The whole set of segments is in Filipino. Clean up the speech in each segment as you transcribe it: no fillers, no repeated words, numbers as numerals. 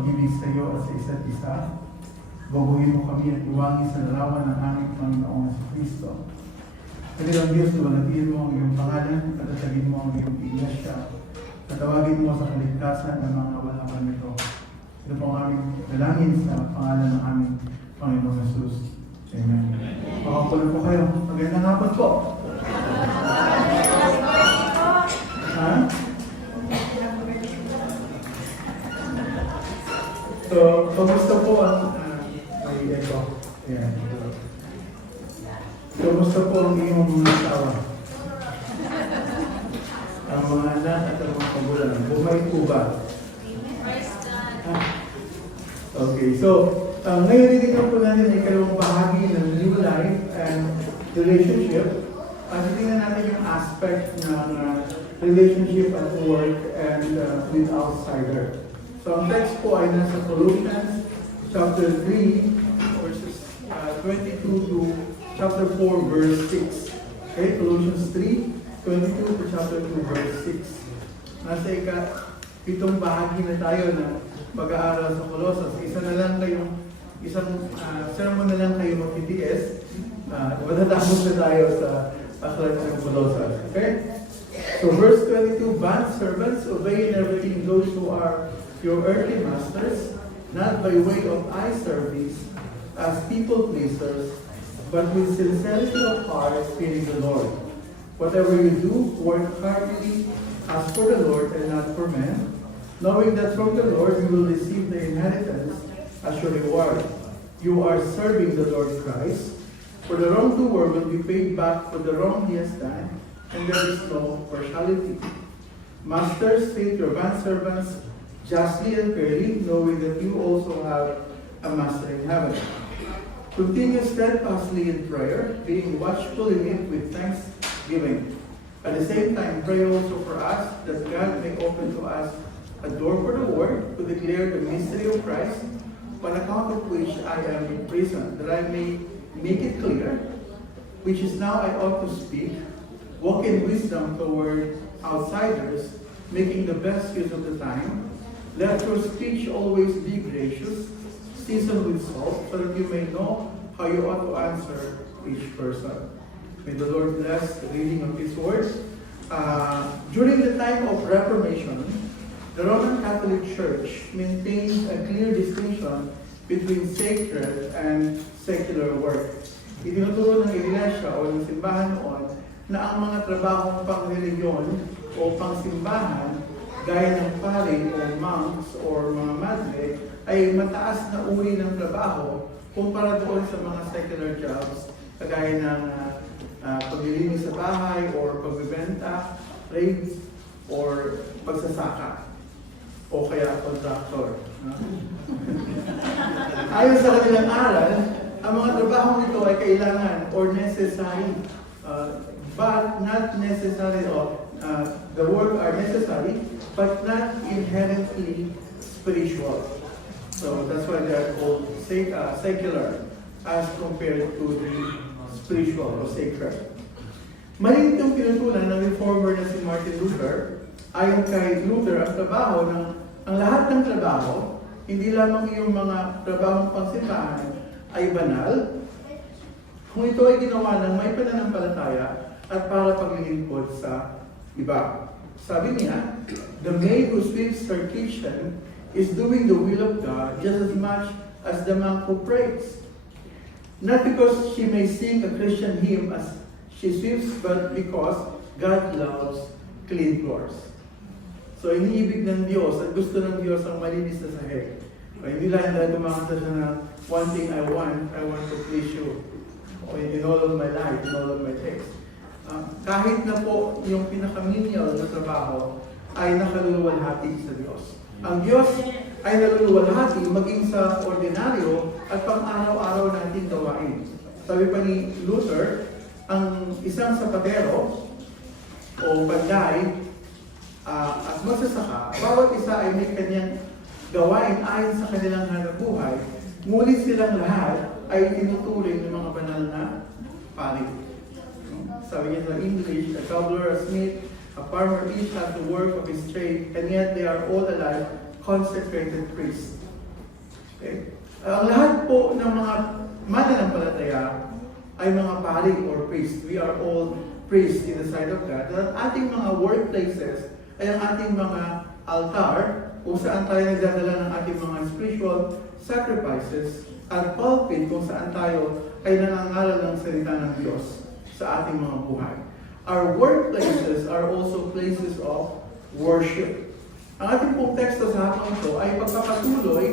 pag-ibig sa iyo at sa isa't isa. Baguhin mo kami at iwangin sa larawan ng aming Panginoong Kristo. Kanilang Diyos, luwalhatiin mo ang iyong pangalan, patatagin mo ang iyong iglesia, tatawagin mo sa kaligtasan ng mga walang nito. Ito po ang aming dalangin sa pangalan ng aming Panginoong Jesus. Amen. Pakapulo po kayo. Magandang hapon po. Ha? So, kamusta po ang may ito? Ayan. Kamusta po ang iyong mga asawa? Ang mga anak at ang mga kabulan. Bumay po ba? Okay, so ngayon titignan po natin ang ikalawang bahagi ng new life and relationship. Titignan natin yung aspect ng relationship at work and with outsider. So ang text po ay nasa Colossians chapter 3 verses 22 to chapter 4 verse 6. Okay, Colossians 3:22 to chapter 2 verse 6. Nasa pitong bahagi na tayo na pag-aaral sa Colossus. Isa na lang kayong isang sermon na lang kayo mag-TTS. Matatapos na tayo sa aklat ng Colossus. Okay? So verse 22, bondservants, obey in everything those who are your earthly masters, not by way of eye service as people pleasers, but with sincerity of heart, fearing the Lord. Whatever you do, work heartily as for the Lord and not for men, knowing that from the Lord you will receive the inheritance as your reward. You are serving the Lord Christ, for the wrongdoer will be paid back for the wrong he has done, and there is no partiality. Masters, treat your bondservants justly and fairly, knowing that you also have a master in heaven. Continue steadfastly in prayer, being watchful in it with thanksgiving. At the same time, pray also for us, that God may open to us a door for the word to declare the mystery of Christ, on account of which I am in prison, that I may make it clear, which is now I ought to speak, walk in wisdom toward outsiders, making the best use of the time. Let your speech always be gracious, seasoned with salt, so that you may know how you ought to answer each person. May the Lord bless the reading of His word. During the time of Reformation, the Roman Catholic Church maintained a clear distinction between sacred and secular work. Itinuturo ng Iglesia o ng simbahan noon na ang mga trabahong pang-reliyon o pang-simbahan gaya ng pari o monks or mga madre ay mataas na uri ng trabaho kumpara doon sa mga secular jobs kagaya ng paglilinis sa bahay or pagbibenta, trades, or pagsasaka o kaya contractor. Ayon sa kanilang aral, ang mga trabaho nito ay kailangan or necessary, but not necessary, the work are necessary, but not inherently spiritual. So that's why they are called secular as compared to the spiritual or sacred. Maliit yung pinutunan ng reformer na si Martin Luther. Ayon kay Luther, ang lahat ng trabaho, hindi lamang yung mga trabahong pangsimbahan ay banal, kung ito ay ginawa ng may pananampalataya at para paglilingkod sa iba. Sabi niya, the maid who sweeps her kitchen is doing the will of God just as much as the monk who prays. Not because she may sing a Christian hymn as she sweeps, but because God loves clean floors. So iniibig ng Diyos at gusto ng Diyos ang malinis na sahig. Hindi lang dahil kumakanta siya na one thing I want to please you. In all of my life, in all of my days. Kahit na po yung pinaka-menial na trabaho ay nakaluluwalhati sa Diyos. Ang Diyos ay naluluwalhati maging sa ordinaryo at pang-araw-araw natin gawain. Sabi pa ni Luther, ang isang sapatero o banday at magsasaka, bawat isa ay may kanyang gawain ayon sa kanilang hanapbuhay, ngunit silang lahat ay tinuturing ng mga banal na pari. Sabi niya sa English, a cobbler, a smith, a farmer, each have the work of his trade, and yet they are all alike consecrated priests. Okay? Ang lahat po ng mga mananampalataya ay mga pari or priest. We are all priests in the sight of God. At ating mga workplaces ay ang ating mga altar kung saan tayo nagdadala ng ating mga spiritual sacrifices at pulpit kung saan tayo ay nangangaral ng salita ng Diyos sa ating mga buhay. Our workplaces are also places of worship. Ang ating pong teksto sa hapon ito ay pagpapatuloy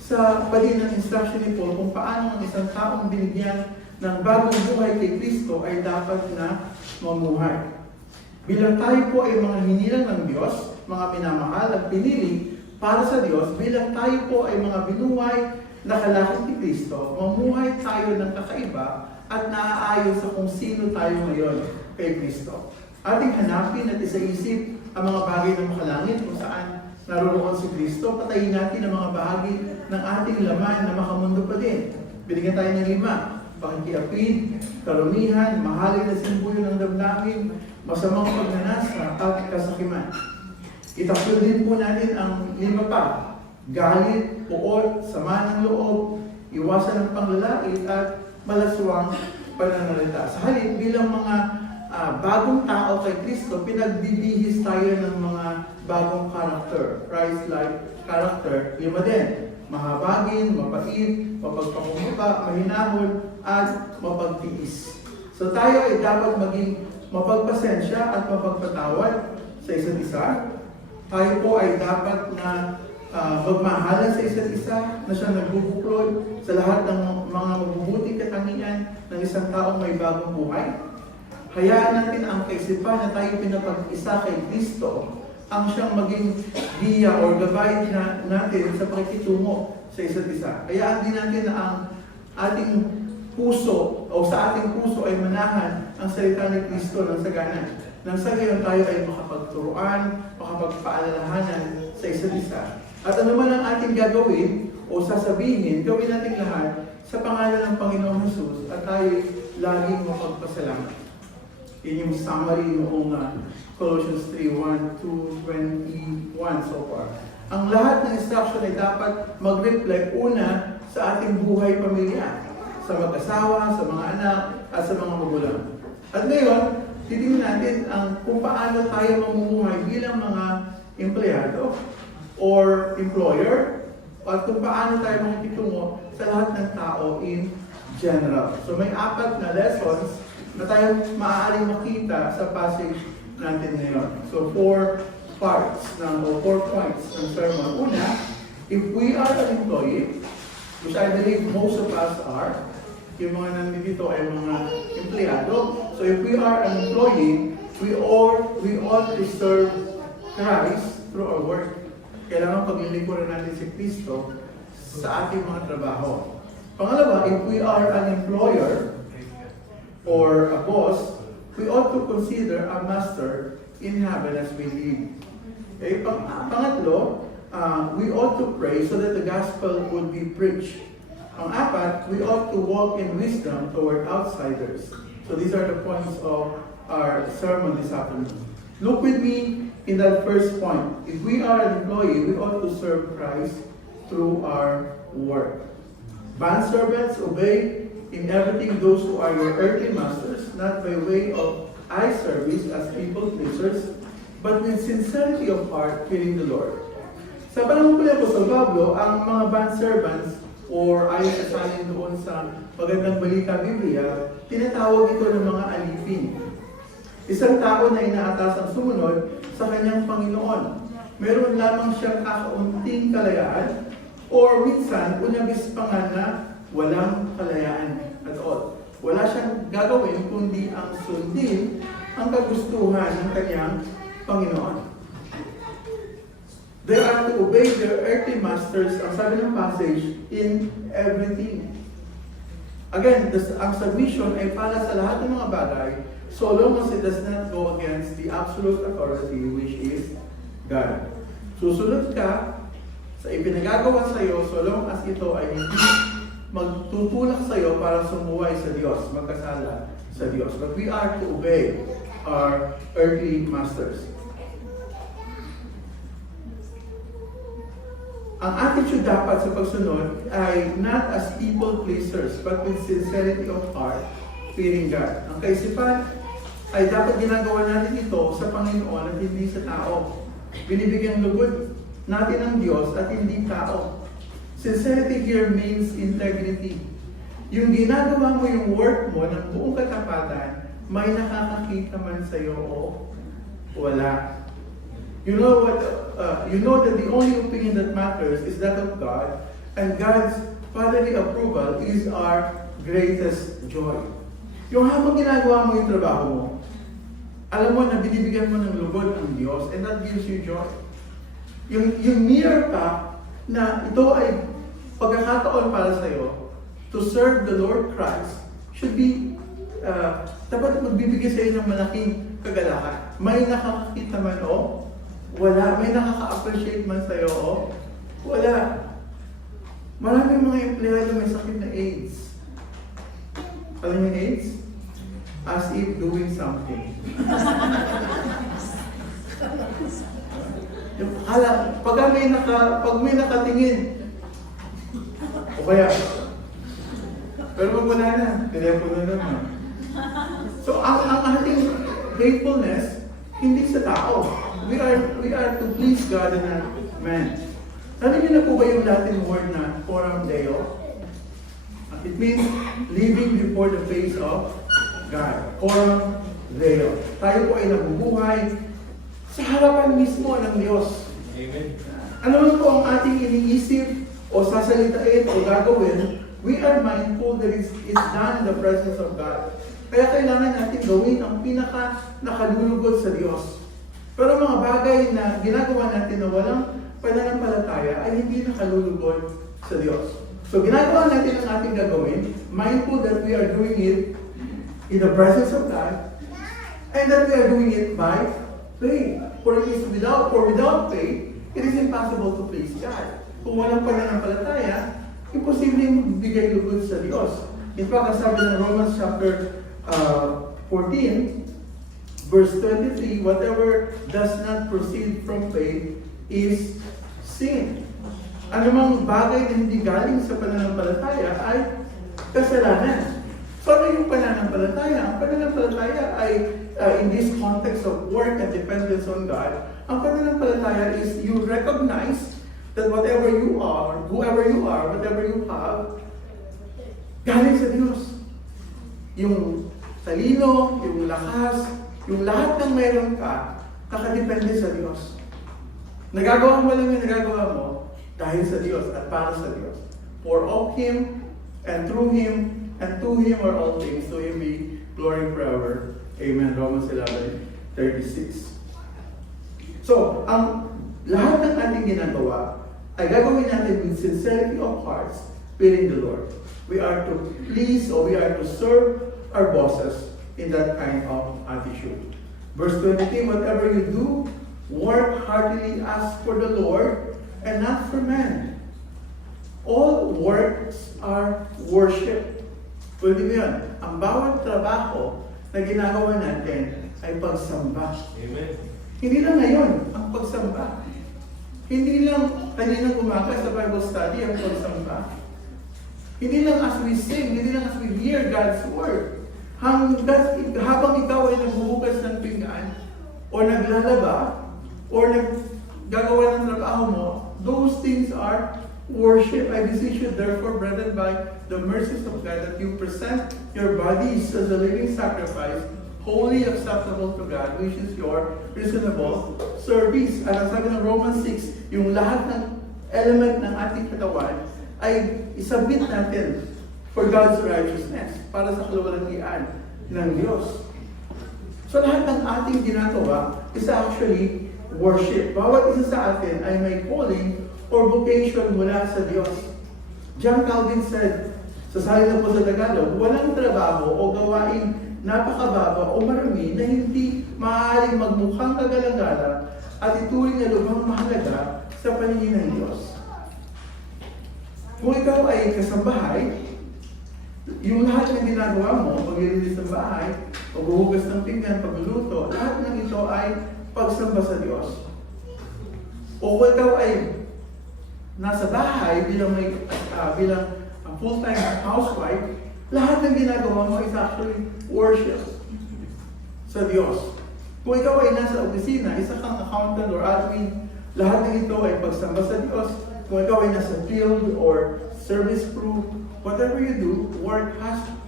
sa palinang instruction ni Paul kung paano ang isang taong binigyan ng bagong buhay kay Kristo ay dapat na mamuhay. Bilang tayo po ay mga hinilang ng Diyos, mga minamahal at pinili para sa Diyos, bilang tayo po ay mga binuhay na kalakip ni Kristo, mamuhay tayo ng kakaiba at naaayon sa kung sino tayo ngayon kay Kristo. Ating hanapin at isaisip ang mga bagay ng makalangit kung saan naroroon si Kristo. Patayin natin ang mga bahagi ng ating laman na makamundo pa din. Binigyan tayo ng 5. Pakikiapid, karumihan, mahalin na simbuyo ng damdamin, masamang pagnanasa at kasakiman. Itakbo din po natin ang 5 pa. Galit, puot, sama ng loob, iwasan ng panglalait at malaswang pananalita. Sa halip, bilang mga bagong tao kay Kristo, pinagbibihis tayo ng mga bagong character, Christ-like character. 5 din. Mahabagin, mapait, mapagpangumapa, mahinahon, at mapagtiis. So tayo ay dapat maging mapagpasensya at mapagpatawad sa isa't isa. Tayo po ay dapat na magmahalan sa isa't isa, na siya nagbubuklod sa lahat ng mga mabubuting katangian ng isang taong may bagong buhay. Hayaan natin ang kaisipan na tayo pinapag-isa kay Kristo ang siyang maging giya or gabay natin sa pakikitungo sa isa't isa. Hayaan din natin na ang ating puso o sa ating puso ay manahan ang salita ni Kristo ng sagana. Nang sa gayon tayo ay makapagturuan, makapagpaalalahanan sa isa't isa. At ano man ang ating gagawin o sasabihin, gawin natin lahat sa pangalan ng Panginoong Jesus at tayo laging mapagpasalamat. Yun yung summary noong Colossians 3:1-21 so far. Ang lahat ng instruction ay dapat mag-reflect una sa ating buhay pamilya, sa mag-asawa, sa mga anak, at sa mga magulang. At ngayon, titingnan natin kung paano tayo mamumuhay bilang mga empleyado or employer, at kung paano tayo makikitungo sa lahat ng tao in general. So may 4 na lessons na tayo maaaring makita sa passage natin ngayon. So 4 parts o 4 points ng sermon. Una, if we are an employee, which I believe most of us are, yung mga nandito ay mga empleyado. So if we are an employee, we ought to serve Christ through our work. Kailangan paglilingkuran natin si Kristo sa ating mga trabaho. Pangalawa, if we are an employer or a boss, we ought to consider a master in heaven as we live. Okay? Pangatlo, we ought to pray so that the gospel would be preached. Ang 4, we ought to walk in wisdom toward outsiders. So these are the points of our sermon this afternoon. Look with me in that first point. If we are an employee, we ought to serve Christ through our work. Bond servants, obey in everything those who are your earthly masters, not by way of eye service as people pleasers, but with sincerity of heart, fearing the Lord. Sa panahon po ni Apostol Pablo, ang mga bond servants, or ayon sa salin doon sa Magandang Balita Biblia, tinatawag ito ng mga alipin. Isang tao na inaatasang sumunod sa kanyang Panginoon. Meron lamang siyang kakaunting kalayaan, or minsan, unabis pa nga na walang kalayaan at all. Wala siyang gagawin kundi ang sundin ang kagustuhan ng kanyang Panginoon. They are to obey their earthly masters, ang sabi ng passage, in everything. Again, ang submission ay para sa lahat ng mga bagay, so long as it does not go against the absolute authority, which is God. Susunod ka sa ipinagagawa sa iyo, so long as ito ay hindi magtutulak sa iyo para sumuway sa Diyos, magkasala sa Diyos. But we are to obey our earthly masters. ang attitude dapat sa pagsunod ay not as people pleasers, but with sincerity of heart, fearing God. Ang kaisipan ay dapat ginagawa natin ito sa Panginoon at hindi sa tao. Binibigyan lugod natin ang Diyos at hindi tao. Sincerity here means integrity. Yung ginagawa mo yung work mo ng buong katapatan, may nakakakita man sa iyo o wala. You know that the only opinion that matters is that of God, and God's fatherly approval is our greatest joy. Yung habang ginagawa mo yung trabaho mo, alam mo na binibigyan mo ng lugod ang Diyos, and that gives you joy. Yung mere fact na ito ay pagkakataon para sa iyo to serve the Lord Christ should be dapat magbibigay sa iyo ng malaking kagalakan. May nakakakita man o wala. May nakaka-appreciate man sa'yo, o wala. Maraming mga empleyado may sakit na AIDS. Alam niyo AIDS? As if doing something. Pag may nakatingin, o kaya, pero pag wala na, telepono na naman. So, ang ating faithfulness, hindi sa tao. We are to please God and not man. Alam niyo na po ba yung Latin word na coram Deo? It means living before the face of God. Coram Deo. Tayo po ay nabubuhay sa harapan mismo ng Diyos. Amen. Ano man po ang ating iniisip o sasalitain o gagawin, we are mindful that it's done in the presence of God. Kaya kailangan natin gawin ang pinaka nakalulugod sa Diyos. Pero mga bagay na ginagawa natin na walang pananampalataya ay hindi nakalulugod sa Diyos. So ginagawa natin ang ating gagawin, mindful that we are doing it in the presence of God, and that we are doing it by faith. For without faith, it is impossible to please God. Kung walang pananampalataya, imposible bigay lugod sa Diyos. In fact, sabi ng Romans chapter 14, verse 23, whatever does not proceed from faith is sin. Anumang bagay na hindi galing sa pananampalataya ay kasalanan. So ano yung pananampalataya? Ang pananampalataya ay in this context of work and dependence on God, ang pananampalataya is you recognize that whatever you are, whoever you are, whatever you have, galing sa Diyos. Yung talino, yung lakas, yung lahat ng meron ka, nakadepende sa Diyos. Nagagawa mo lang yung nagagawa mo dahil sa Diyos at para sa Diyos. For of Him, and through Him, and to Him are all things, to Him be glory forever. Amen. Romans 11:36. So, ang lahat ng ating ginagawa ay gagawin natin with sincerity of hearts, fearing the Lord. We are to please or we are to serve our bosses in that kind of attitude. Verse 23, whatever you do, work heartily as for the Lord and not for men. All works are worship. Pwede mo yun. Ang bawat trabaho na ginagawa natin ay pagsamba. Amen. Hindi lang ngayon ang pagsamba. Hindi lang kaninang umaga sa Bible study ang pagsamba. Hindi lang as we sing, hindi lang as we hear God's Word. Habang ikaw ay naghuhugas ng pinggan, o naglalaba, o naggagawa ng trabaho mo, those things are worship. I beseech you, therefore, brethren, by the mercies of God, that you present your bodies as a living sacrifice, holy, acceptable to God, which is your reasonable service. At sabi ng Romans 6, yung lahat ng element ng ating katawan ay isubmit natin for God's righteousness, para sa kaluwalhatian ng Diyos. So lahat ng ating ginagawa is actually worship. Bawat isa sa atin ay may calling or vocation mula sa Diyos. John Calvin said, sa salita po sa Tagalog, walang trabaho o gawain napakababa o marami na hindi maaaring magmukhang kagalang-galang at ituring na lubhang mahalaga sa paningin ng Diyos. Kung ikaw ay kasambahay, yung lahat ng ginagawa mo, paglilinis ng bahay, paghuhugas ng pinggan, pagluluto, lahat ng ito ay pagsamba sa Diyos. O kung ikaw ay nasa bahay bilang full-time housewife, lahat ng ginagawa mo is actually worship sa Diyos. Kung ikaw ay nasa opisina, isa kang accountant or admin, lahat ng ito ay pagsamba sa Diyos. Kung ikaw ay nasa field or service crew, whatever you do, work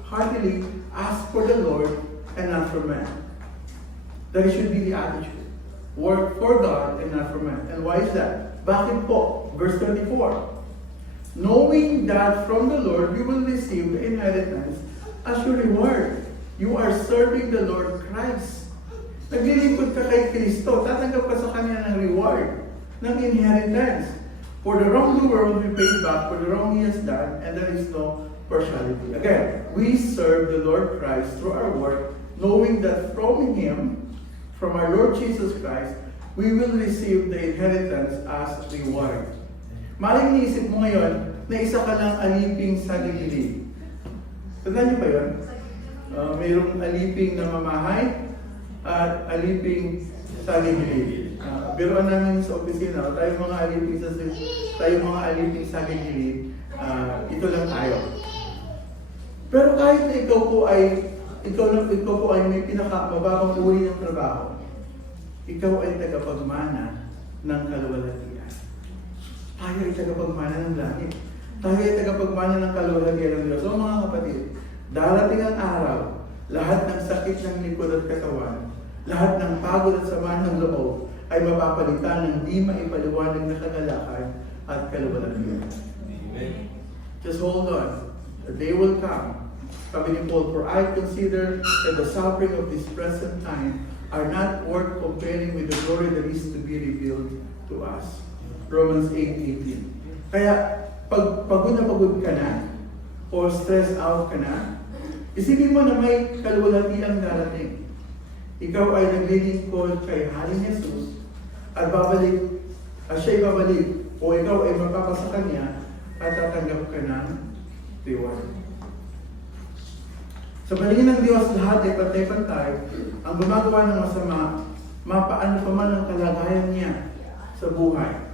heartily, ask for the Lord and not for man. That should be the attitude. Work for God and not for man. And why is that? Bakit po? Verse 24. Knowing that from the Lord you will receive the inheritance as your reward. You are serving the Lord Christ. Naglilingkod ka kay Kristo, tatanggap ka sa Kanya ng reward, ng inheritance. For the wrongdoer will be paid back for the wrong he has done, and there is no partiality. Again, we serve the Lord Christ through our work, knowing that from Him, from our Lord Jesus Christ, we will receive the inheritance as reward. Maring iniisip mo ngayon na isa ka lang aliping sa gilid. Tandaan niyo ba yun? Mayroong aliping na mamahay at aliping sa gilid. Biruan namin sa opisina, tayo mga aliping sa gilid, ito lang tayo. Pero kahit na ikaw po ay may pinakamababang uri ng trabaho, ikaw ay tagapagmana ng kaluwalhatian. Tayo ay tagapagmana ng langit. Tayo ay tagapagmana ng kaluwalhatian ng Diyos. So mga kapatid, darating ang araw, lahat ng sakit ng likod at katawan, lahat ng pagod at sama ng loob, ay mapapalitan ng di maipaliwanag na kagalakan at kaluwalhatian. Just hold on. The day will come. Sabi ni Paul, for I consider that the suffering of this present time are not worth comparing with the glory that is to be revealed to us. Romans 8:18. Kaya, pag pagod na pagod ka na, or stressed out ka na, isipin mo na may kaluwalhatiang darating. Ikaw ay naglilingkod kay Haring Jesus, at siya'y babalik, o ikaw ay mapapasa Kanya, at tatanggap ka ng reward. Sa paningin ng Diyos, lahat ay pantay-pantay. Ang gumagawa ng masama, mapaano pa man ang kalagayan niya sa buhay.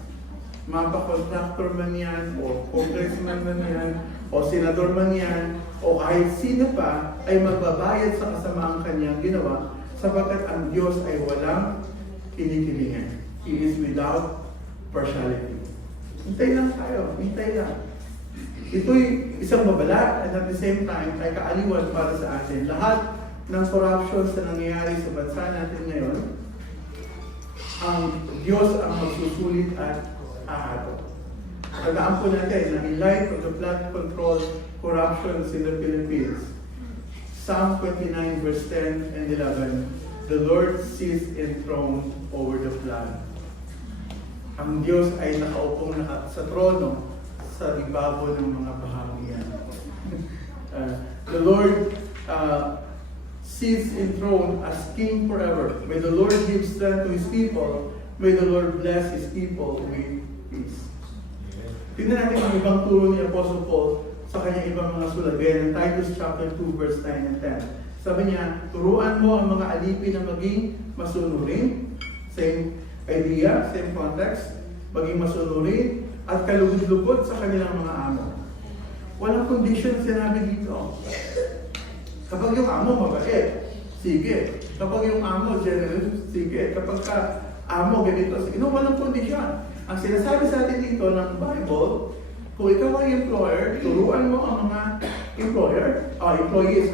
Mapa-contractor man yan, o congressman man yan, o senador man yan, o kahit sino pa ay magbabayad sa kasamaang kanyang ginawa sapagkat ang Diyos ay walang kinikilingan. He is without partiality. Hintay lang tayo, hintay lang. Ito'y isang babala at at the same time ay kaaliwan para sa atin. Lahat ng corruptions na nangyayari sa bansa natin ngayon, ang Diyos ang magsusulit at ahato. Tandaan po natin na in light of the flood control corruptions in the Philippines, Psalm 29 verse 10 and 11, the Lord sits enthroned over the flood. Ang Diyos ay nakaupong sa trono sa ibabaw ng mga bahagian. The Lord sits enthroned as King forever. May the Lord give strength to His people. May the Lord bless His people with peace. Tingnan natin ang ibang turo ni Apostle Paul sa kanyang ibang mga sulat. Gaya ng Titus chapter 2 verse 9 and 10. Sabi niya, turuan mo ang mga alipin na maging masunurin. Same idea, same context. Maging masunurin at kalugod-lugod sa kanilang mga amo. Walang condition sinabi dito. Kapag yung amo mabait, sige. Kapag yung amo generous, sige. Kapag ka amo ganito, sige. No, walang condition. Ang sinasabi sa atin dito ng Bible, kung ikaw ay employer, turuan mo ang mga employees,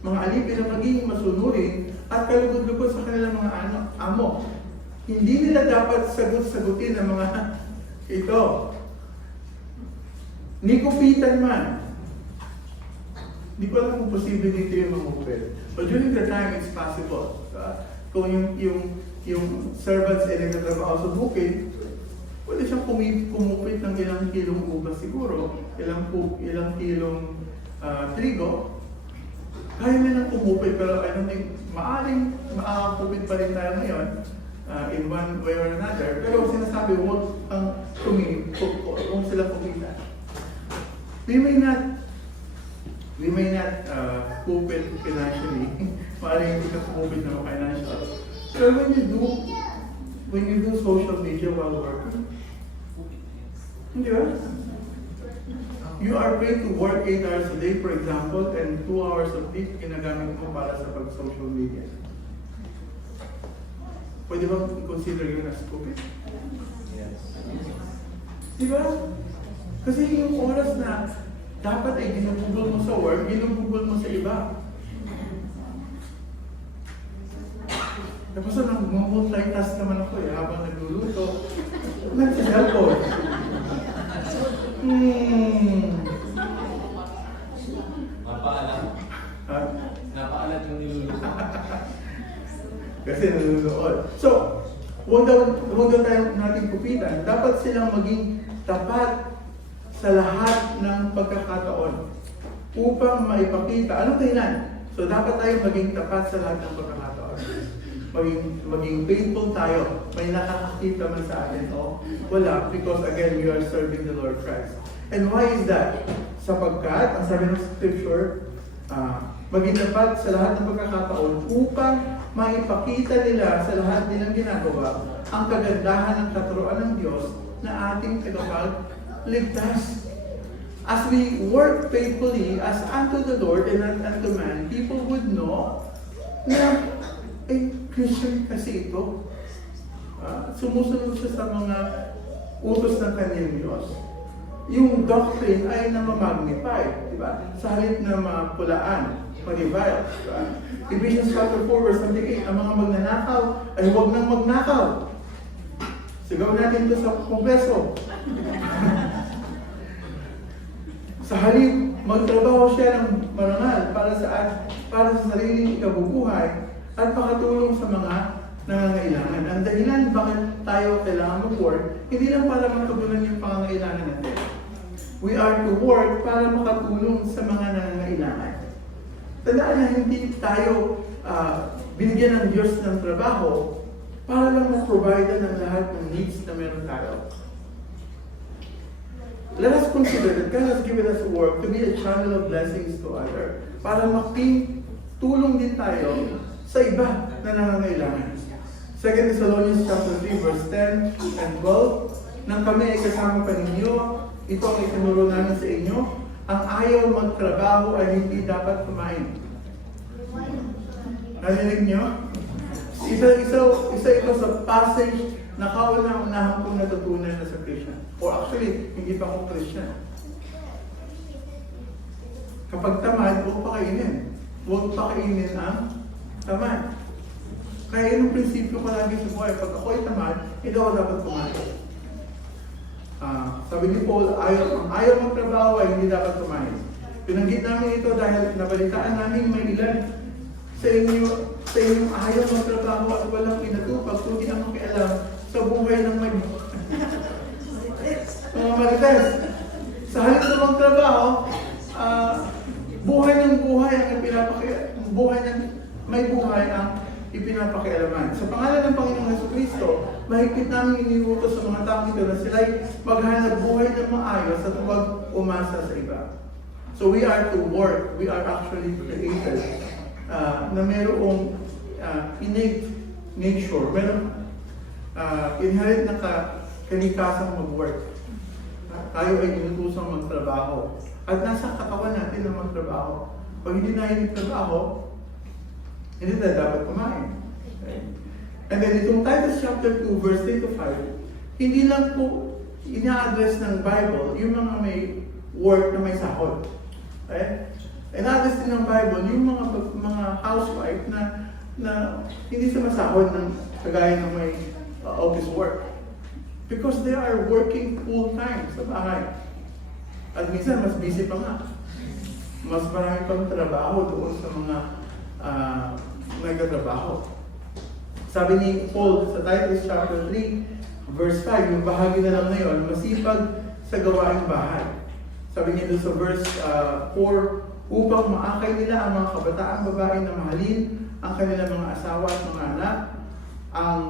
mga alipin na maging masunurin at kalugod-lugod sa kanilang mga amo. Hindi nila dapat sagot-sagutin ang mga ito. Nikupitan man. Hindi ko alam kung posible dito yung mangupit. But during the time, it's possible. Kung yung servants ay nagtatrabaho sa bukid, pwede siyang kumupit ng ilang kilong ubas siguro, ilang kilong trigo. Kaya nilang kumupit, pero I don't think, maaaring makakupit pa rin tayo ngayon in one way or another. Pero sinasabi, huwag sila kumita. We may not kupit financially. Maaaring hindi ka kumupit ng financial. Pero when you do social media while working, Hindi ba? You are paid to work 8 hours a day, for example, and 2 hours a week ginagamit mo para sa pag-social media. Pwede ba i-consider yun as stupid? Yes. Di ba? Kasi yung oras na dapat ay ginugugol mo sa work, ginugugol mo sa iba. Tapos nag-multitask naman ako habang nagluluto. Nag-cellphone. Napaalat. Ha? Napaalat yung niluluto. Kasi nanonood. So, huwag daw tayo natin kupitan. Dapat silang maging tapat sa lahat ng pagkakataon upang maipakita. Anong dahilan? So, dapat tayo maging tapat sa lahat ng pagkakataon. Maging faithful tayo. May nakakakita man sa atin o wala, because again, we are serving the Lord Christ. And why is that? Sapagkat, ang sabi ng scripture, maging tapat sa lahat ng pagkakataon upang maipakita nila sa lahat nilang ginagawa ang kagandahan ng katuruan ng Diyos na ating tagapagligtas. As we work faithfully as unto the Lord and not unto man, people would know na Christian kasi ito. Sumusunod siya sa mga utos ng kanyang Diyos. Yung doctrine ay namamagnify, di ba? Sa halip na mapulaan, ma-revile, di ba? Ephesians chapter 4 verse 28, ang mga magnanakaw ay huwag nang magnakaw. Sigaw natin ito sa kongreso. Sa halip, magtrabaho siya ng marangal para sa sariling ikabubuhay at makatulong sa mga nangangailangan. Ang dahilan bakit tayo kailangan mag-work, hindi lang para matugunan yung pangangailangan natin. We are to work para makatulong sa mga nangangailangan. Tandaan na hindi tayo binigyan ng Diyos ng trabaho para lang ma-provide ng lahat ng needs na meron tayo. Let us consider that God has given us work to be a channel of blessings to others. Para makitulong din tayo sa iba na nangangailangan. 2 Thessalonians chapter 3 verse 10 and 12, nang kami ay kasama pa ninyo, ito ang itinuro namin sa inyo, ang ayaw magtrabaho ay hindi dapat kumain. Narinig nyo? Isa ito sa passage na kauna-unahan kong natutunan na sa Christian. Or actually, hindi pa ako Christian. Kapag tamad, huwag pakainin. Huwag pakainin ang tamad. Kaya yung prinsipyo ko lagi sa buhay, pag ako'y tamad, hindi ako dapat kumain. Sabi ni Paul, ayaw magtrabaho ay hindi dapat kumain. Pinanggit namin ito dahil nabalitaan namin may ilan sa inyong ayaw magtrabaho at walang pinatupag kundi ang makialam sa buhay ng may mga marites. Sa halip na magtrabaho, buhay ng buhay ang ipinapakialaman. Sa pangalan ng Panginoong Jesucristo, mahigpit namin iniutos sa mga taong ito na sila'y maghanap buhay ng maayos at huwag umasa sa iba. So we are to work. We are actually created na mayroong innate nature. Mayroong inherent na kalikasang mag-work. Tayo ay inutusang magtrabaho. At nasa katawan natin na magtrabaho. Pag hindi na nagtrabaho, hindi na dapat kumain. Okay? And then itong Titus chapter 2 verse 3 to 5, hindi lang po ina-address ng Bible yung mga may work na may sahod. Okay? Ina-address din ng Bible yung mga housewife na hindi sa masahod ng kagaya ng may office work. Because they are working full time sa bahay. At minsan mas busy pa nga. Mas marami pang trabaho doon sa mga nagtatrabaho. Sabi ni Paul sa Titus chapter 3 verse 5, yung bahagi na lang ngayon, masipag sa gawaing bahay. Sabi niya doon sa verse 4, upang maakay nila ang mga kabataang babae na mahalin ang kanilang mga asawa at mga anak. Ang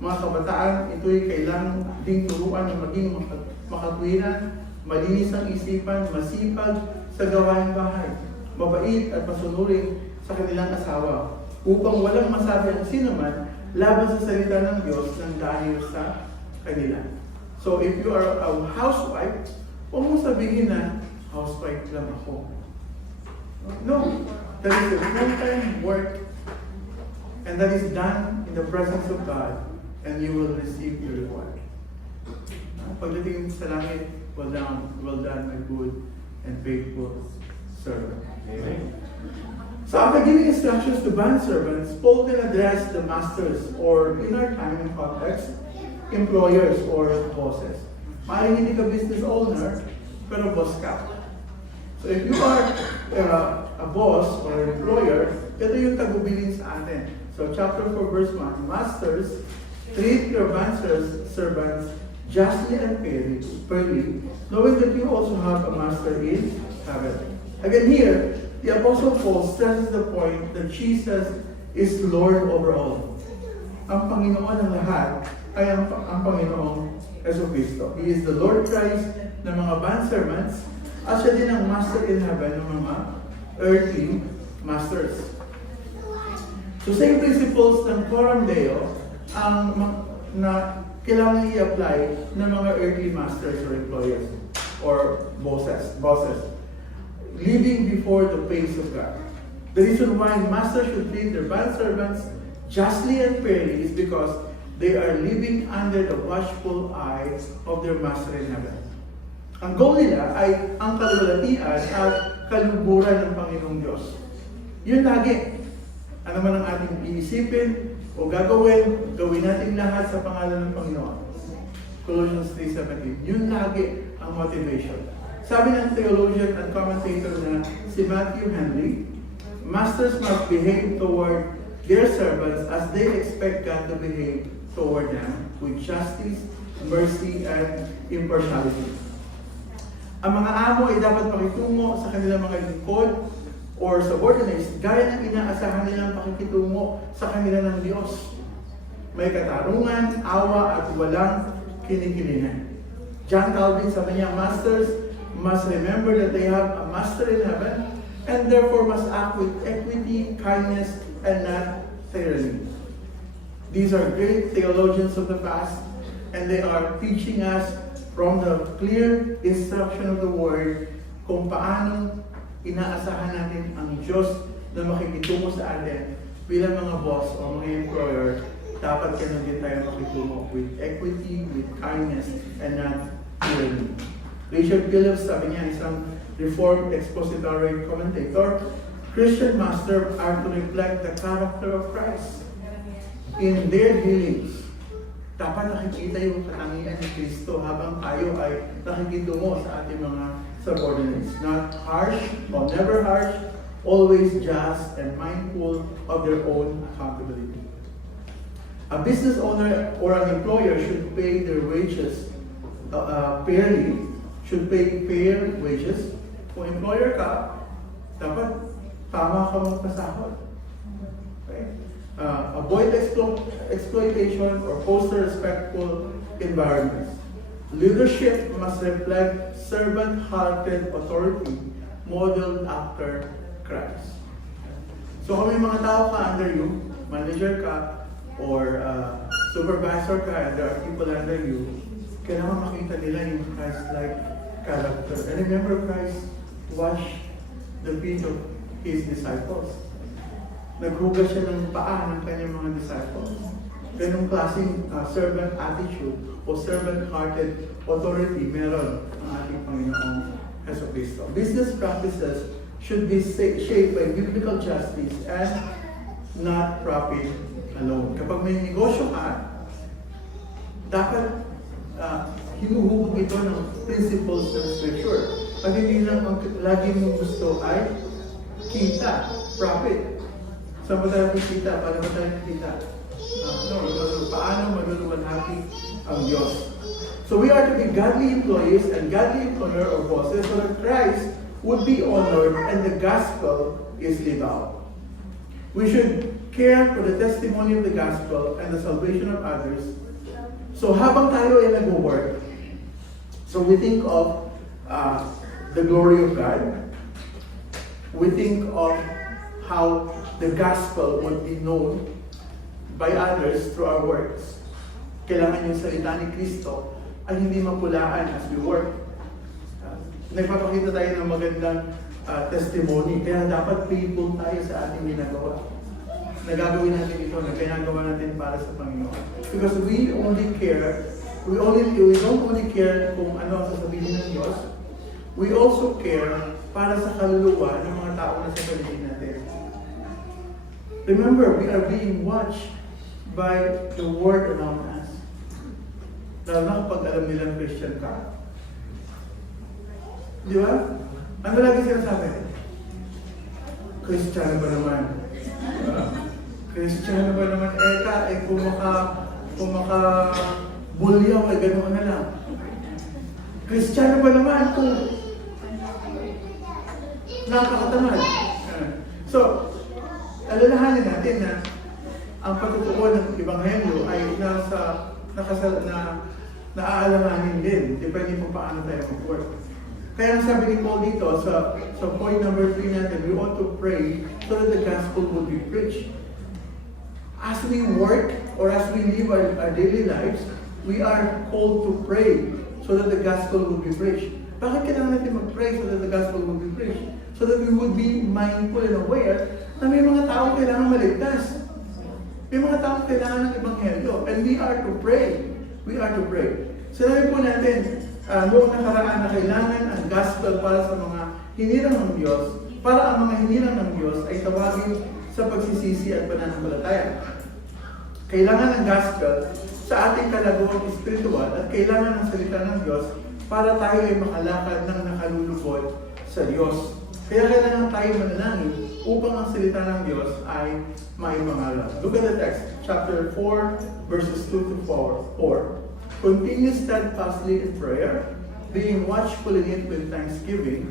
mga kabataan, ito'y kailangang ding turuan na maging makatwiran, malinis ang isipan, masipag sa gawaing bahay, mabait at masunurin sa kanilang asawa, upang walang masabi ang sinuman laban sa salita ng Diyos ng dahil sa kanila. So if you are a housewife, huwag mo sabihin na, housewife lang ako. No, that is a full-time work, and that is done in the presence of God, and you will receive your reward. Pagdating sa langit, well done, my good and faithful servant. Amen. So after giving instructions to bond servants, Paul then addressed the masters, or in our time and context, employers or bosses. Maaaring hindi ka business owner, pero boss ka. So if you are a boss or employer, ito yung tagubilin sa atin. So chapter 4 verse 1, Masters, treat your bond servants justly and fairly, knowing that you also have a master in heaven. Again here, the Apostle Paul stresses the point that Jesus is Lord over all. Ang Panginoon ng lahat ay ang Panginoong Jesucristo. He is the Lord Christ ng mga bondservants at siya din ang Master in Heaven ng mga earthly masters. So same principles ng Coram Deo ang na kailangan i-apply ng mga earthly masters or employers or bosses. Living before the face of God. The reason why masters should treat their bondservants justly and fairly is because they are living under the watchful eyes of their Master in heaven. Ang goal nila ay ang kalulatian at kaluburan ng Panginoong Diyos. Yun lagi. Ano man ang ating iisipin o gagawin natin lahat sa pangalan ng Panginoon. Colossians 3:17. Yun lagi ang motivation. Sabi ng theologian at commentator na si Matthew Henry, masters must behave toward their servants as they expect God to behave toward them with justice, mercy, and impartiality. Ang mga amo ay dapat pakitungo sa kanilang mga lingkod or subordinates gaya ng inaasahan nilang pakikitungo sa kanila ng Diyos. May katarungan, awa, at walang kinikilingan. John Calvin sabi niya, masters must remember that they have a master in heaven and therefore must act with equity, kindness, and not tyranny. These are great theologians of the past, and they are teaching us from the clear instruction of the Word kung paano inaasahan natin ang Diyos na makikitungo sa atin bilang mga boss o mga employer. Dapat ganun din tayo makitungo with equity, with kindness, and not tyranny. Richard Phillips, sabi niya, isang Reformed expository commentator, Christian masters are to reflect the character of Christ. In their dealings, dapat nakikita yung katangian ni Kristo habang tayo ay nakikitungo sa ating mga subordinates. Not harsh or never harsh, always just and mindful of their own accountability. A business owner or an employer should pay their wages fairly, should pay fair wages. Kung employer ka, dapat tama ka magpasahod. Okay? Avoid exploitation or foster respectful environments. Leadership must reflect servant-hearted authority modeled after Christ. So kung may mga tao ka under you, manager ka, or supervisor ka, and there are people under you, kailangan makita nila yung Christ-like character. And remember, Christ washed the feet of His disciples. Naghugas siya ng paa ng kanyang mga disciples. Ganong klaseng servant attitude o servant-hearted authority meron ang ating Panginoong Jesucristo. Business practices should be shaped by biblical justice and not profit alone. Kapag may negosyo ka, dapat hinuhubog ito ng principles ng Scripture. Pag hindi lang ang lagi mong gusto ay kita, profit. Saan ba tayo kikita? Paano ba tayo kikita? Paano maluluwalhati ang Diyos? So we are to be godly employees and godly employer or bosses so that Christ would be honored and the gospel is lived out. We should care for the testimony of the gospel and the salvation of others. So habang tayo ay nag-work, so we think of the glory of God. We think of how the gospel would be known by others through our works. Kailangan yung salita ni Kristo ay hindi mapulaan as we work. Nagpapakita tayo ng magandang testimony, kaya dapat faithful tayo sa ating ginagawa. Nagagawin natin ito, ginagawa natin para sa Panginoon. Because we don't only care kung ano ang sasabihin ng Diyos, we also care para sa kaluluwa ng mga tao na sa paligid natin. Remember, we are being watched by the world around us. Lalo na kapag alam nilang Christian ka. Di ba? Ano lagi sinasabi? Kristiyano ba naman? Kristiyano ba naman? Kung bulyaw, ay gano'n na lang. Kristiyano ba naman kung napakatamad? So, alalahanin natin na ang pagtutuo ng Ebanghelyo ay naaalamanin din. Depende kung paano tayo mag-work. Kaya ang sabi ni Paul dito, sa point number 3 natin, we want to pray so that the gospel will be preached. As we work or as we live our daily lives, we are called to pray so that the gospel will be preached. Bakit kailangan natin mag-pray so that the gospel will be preached? So that we would be mindful and aware na may mga taong kailangan maligtas. May mga taong kailangan ng Ebanghelyo. And we are to pray. We are to pray. Sinabi po natin, noong nakaraan na kailangan ang gospel para sa mga hinirang ng Diyos, para ang mga hinirang ng Diyos ay tawagin sa pagsisisi at pananampalataya. Kailangan ng gospel sa ating kalagawang espiritual at kailangan ng salita ng Diyos para tayo ay makalakad ng nakalulubod sa Diyos. Kaya kailangan tayo manalangin upang ang salita ng Diyos ay maipangaral. Look at the text, chapter 4, verses 2 to 4. Continue steadfastly in prayer, being watchful in it with thanksgiving.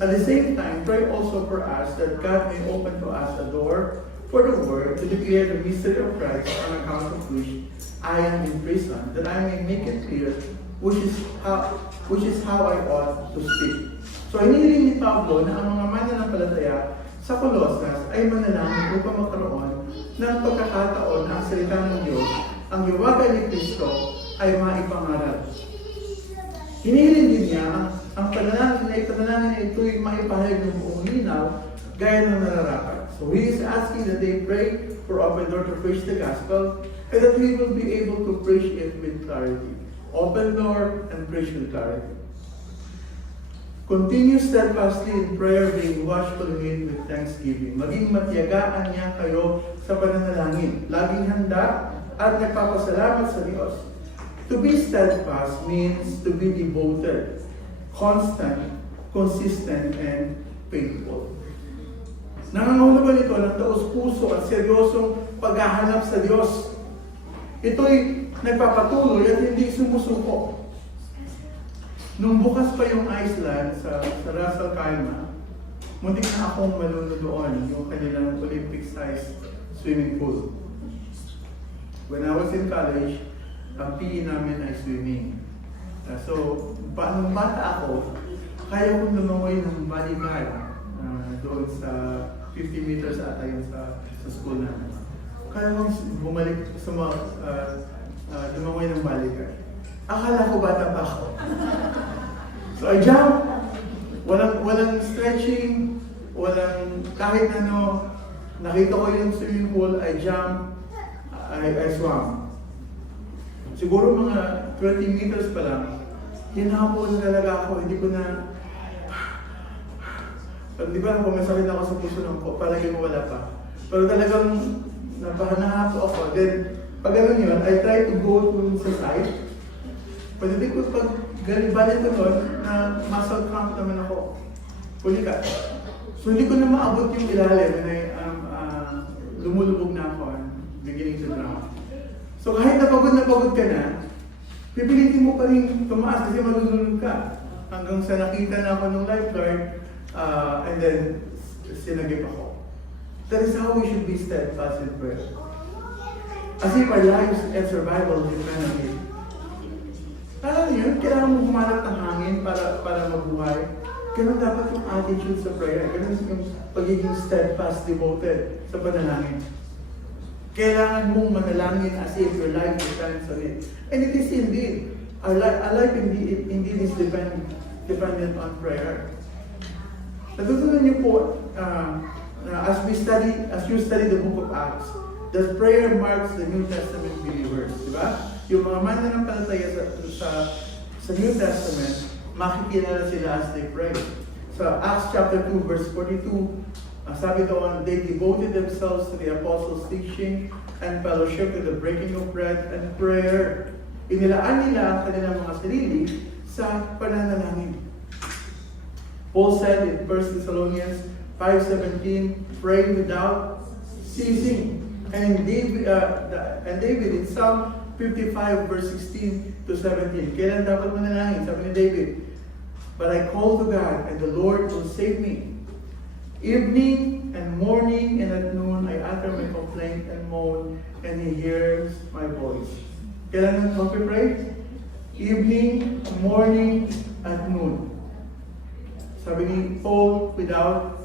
At the same time, pray also for us that God may open to us a door for the word to declare the mystery of Christ, on account of which I am in prison, that I may make it clear which is how I ought to speak. So, hinihiling ni Pablo na ang mga mananampalataya sa Colosas ay manalangin upang magkaroon ng pagkakataon na ang salita ng Diyos, ang liwagan ni Kristo, ay maipangaral. Hinihiling din niya ang panalangin na ito'y maipahayag ng buong linaw gaya ng nararapat. So he is asking that they pray for open door to preach the gospel and that we will be able to preach it with clarity. Open door and preach with clarity. Continue steadfastly in prayer, being watchful in it with thanksgiving. Maging matiyagaan niya kayo sa pananalangin. Laging handa at nagpapasalamat sa Diyos. To be steadfast means to be devoted, constant, consistent, and faithful. Nangangahulugan ito ng taus-puso at seryosong paghahanap sa Diyos. Ito'y nagpapatuloy at hindi sumusuko. Nung bukas pa yung Iceland sa Russell Kalma, muntik na akong malunod doon, yung kanilang Olympic-sized swimming pool. When I was in college, ang PE namin ay swimming. So, nung bata ako, kaya kong lumangoy ng bodyguard doon sa 50 meters ata yun sa school namin. Kaya kong bumalik sa lumangoy ng bodyguard. Akala ko bata pa ako. So I jump, walang stretching, walang kahit ano, nakita ko yung swimming pool, I jump, I swam. Siguro mga 20 meters pa lang, hinahapon talaga ako, hindi ko na, di ba kung masakit ako sa puso ng ko, palagi mo wala pa. Pero talagang napahanap ako. Then, pag gano'n yun, I try to go to sa side. Pagdating ko, pag balik ko nun, na muscle cramp naman ako. Huli ka. So, hindi ko na maabot yung ilalim na lumulubog na ako, beginning to drown. So, kahit napagod ka na, pipilitin mo pa rin tumaas kasi malulunod ka. Hanggang sa nakita na ako ng lifeguard, and then sinagip ako. That is how we should be steadfast in prayer. As if our lives and survival depend on it. Alam niyo, kailangan mo humanap ng hangin para mabuhay. Ganun dapat yung attitude sa prayer. Ganun yung pagiging steadfast, devoted sa panalangin. Kailangan mong manalangin as if your life depends on it. And it is indeed. Our life indeed is dependent on prayer. Natutunan niyo po, as you study the book of Acts, that prayer marks the New Testament believers, di ba? Yung mga mananampalataya sa New Testament, makikilala sila as they pray. So Acts chapter 2, verse 42, sabi doon, they devoted themselves to the apostles' teaching and fellowship, to the breaking of bread and prayer. Inilaan nila ang kanilang mga sarili sa pananalangin. Paul said in 1 Thessalonians 5:17, pray without ceasing. And David in Psalm 55 verse 16 to 17. Kailan dapat manalangin? Sabi ni David, but I call to God and the Lord will save me. Evening and morning and at noon I utter my complaint and moan, and He hears my voice. Kailan mag-pray? Evening, morning, at noon. Sabi ni Paul, without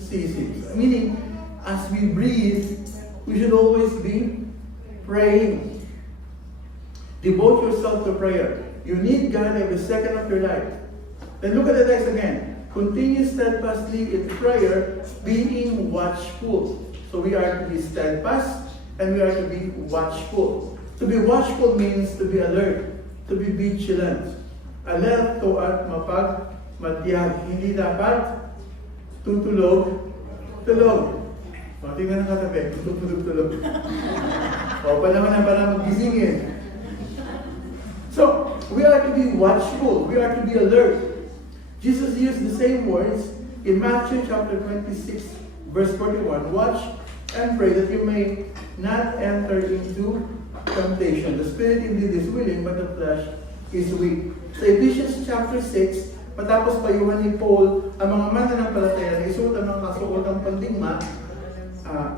ceasing. Meaning, as we breathe, we should always be praying. Devote yourself to prayer. You need God every second of your life. Then look at the text again. Continue steadfastly in prayer, being watchful. So we are to be steadfast and we are to be watchful. To be watchful means to be alert, to be vigilant. Alerto at mapagmatiyag. Hindi dapat tulog. O, tingnan ang katabi, tutulog. O, panahon na para magisingin. So, we are to be watchful. We are to be alert. Jesus used the same words in Matthew chapter 26, verse 41. Watch and pray that you may not enter into temptation. The spirit indeed is willing, but the flesh is weak. Sa Ephesians chapter 6, matapos payuhan ni Paul ang mga mananampalataya na isuot ang kasuotang pandigma,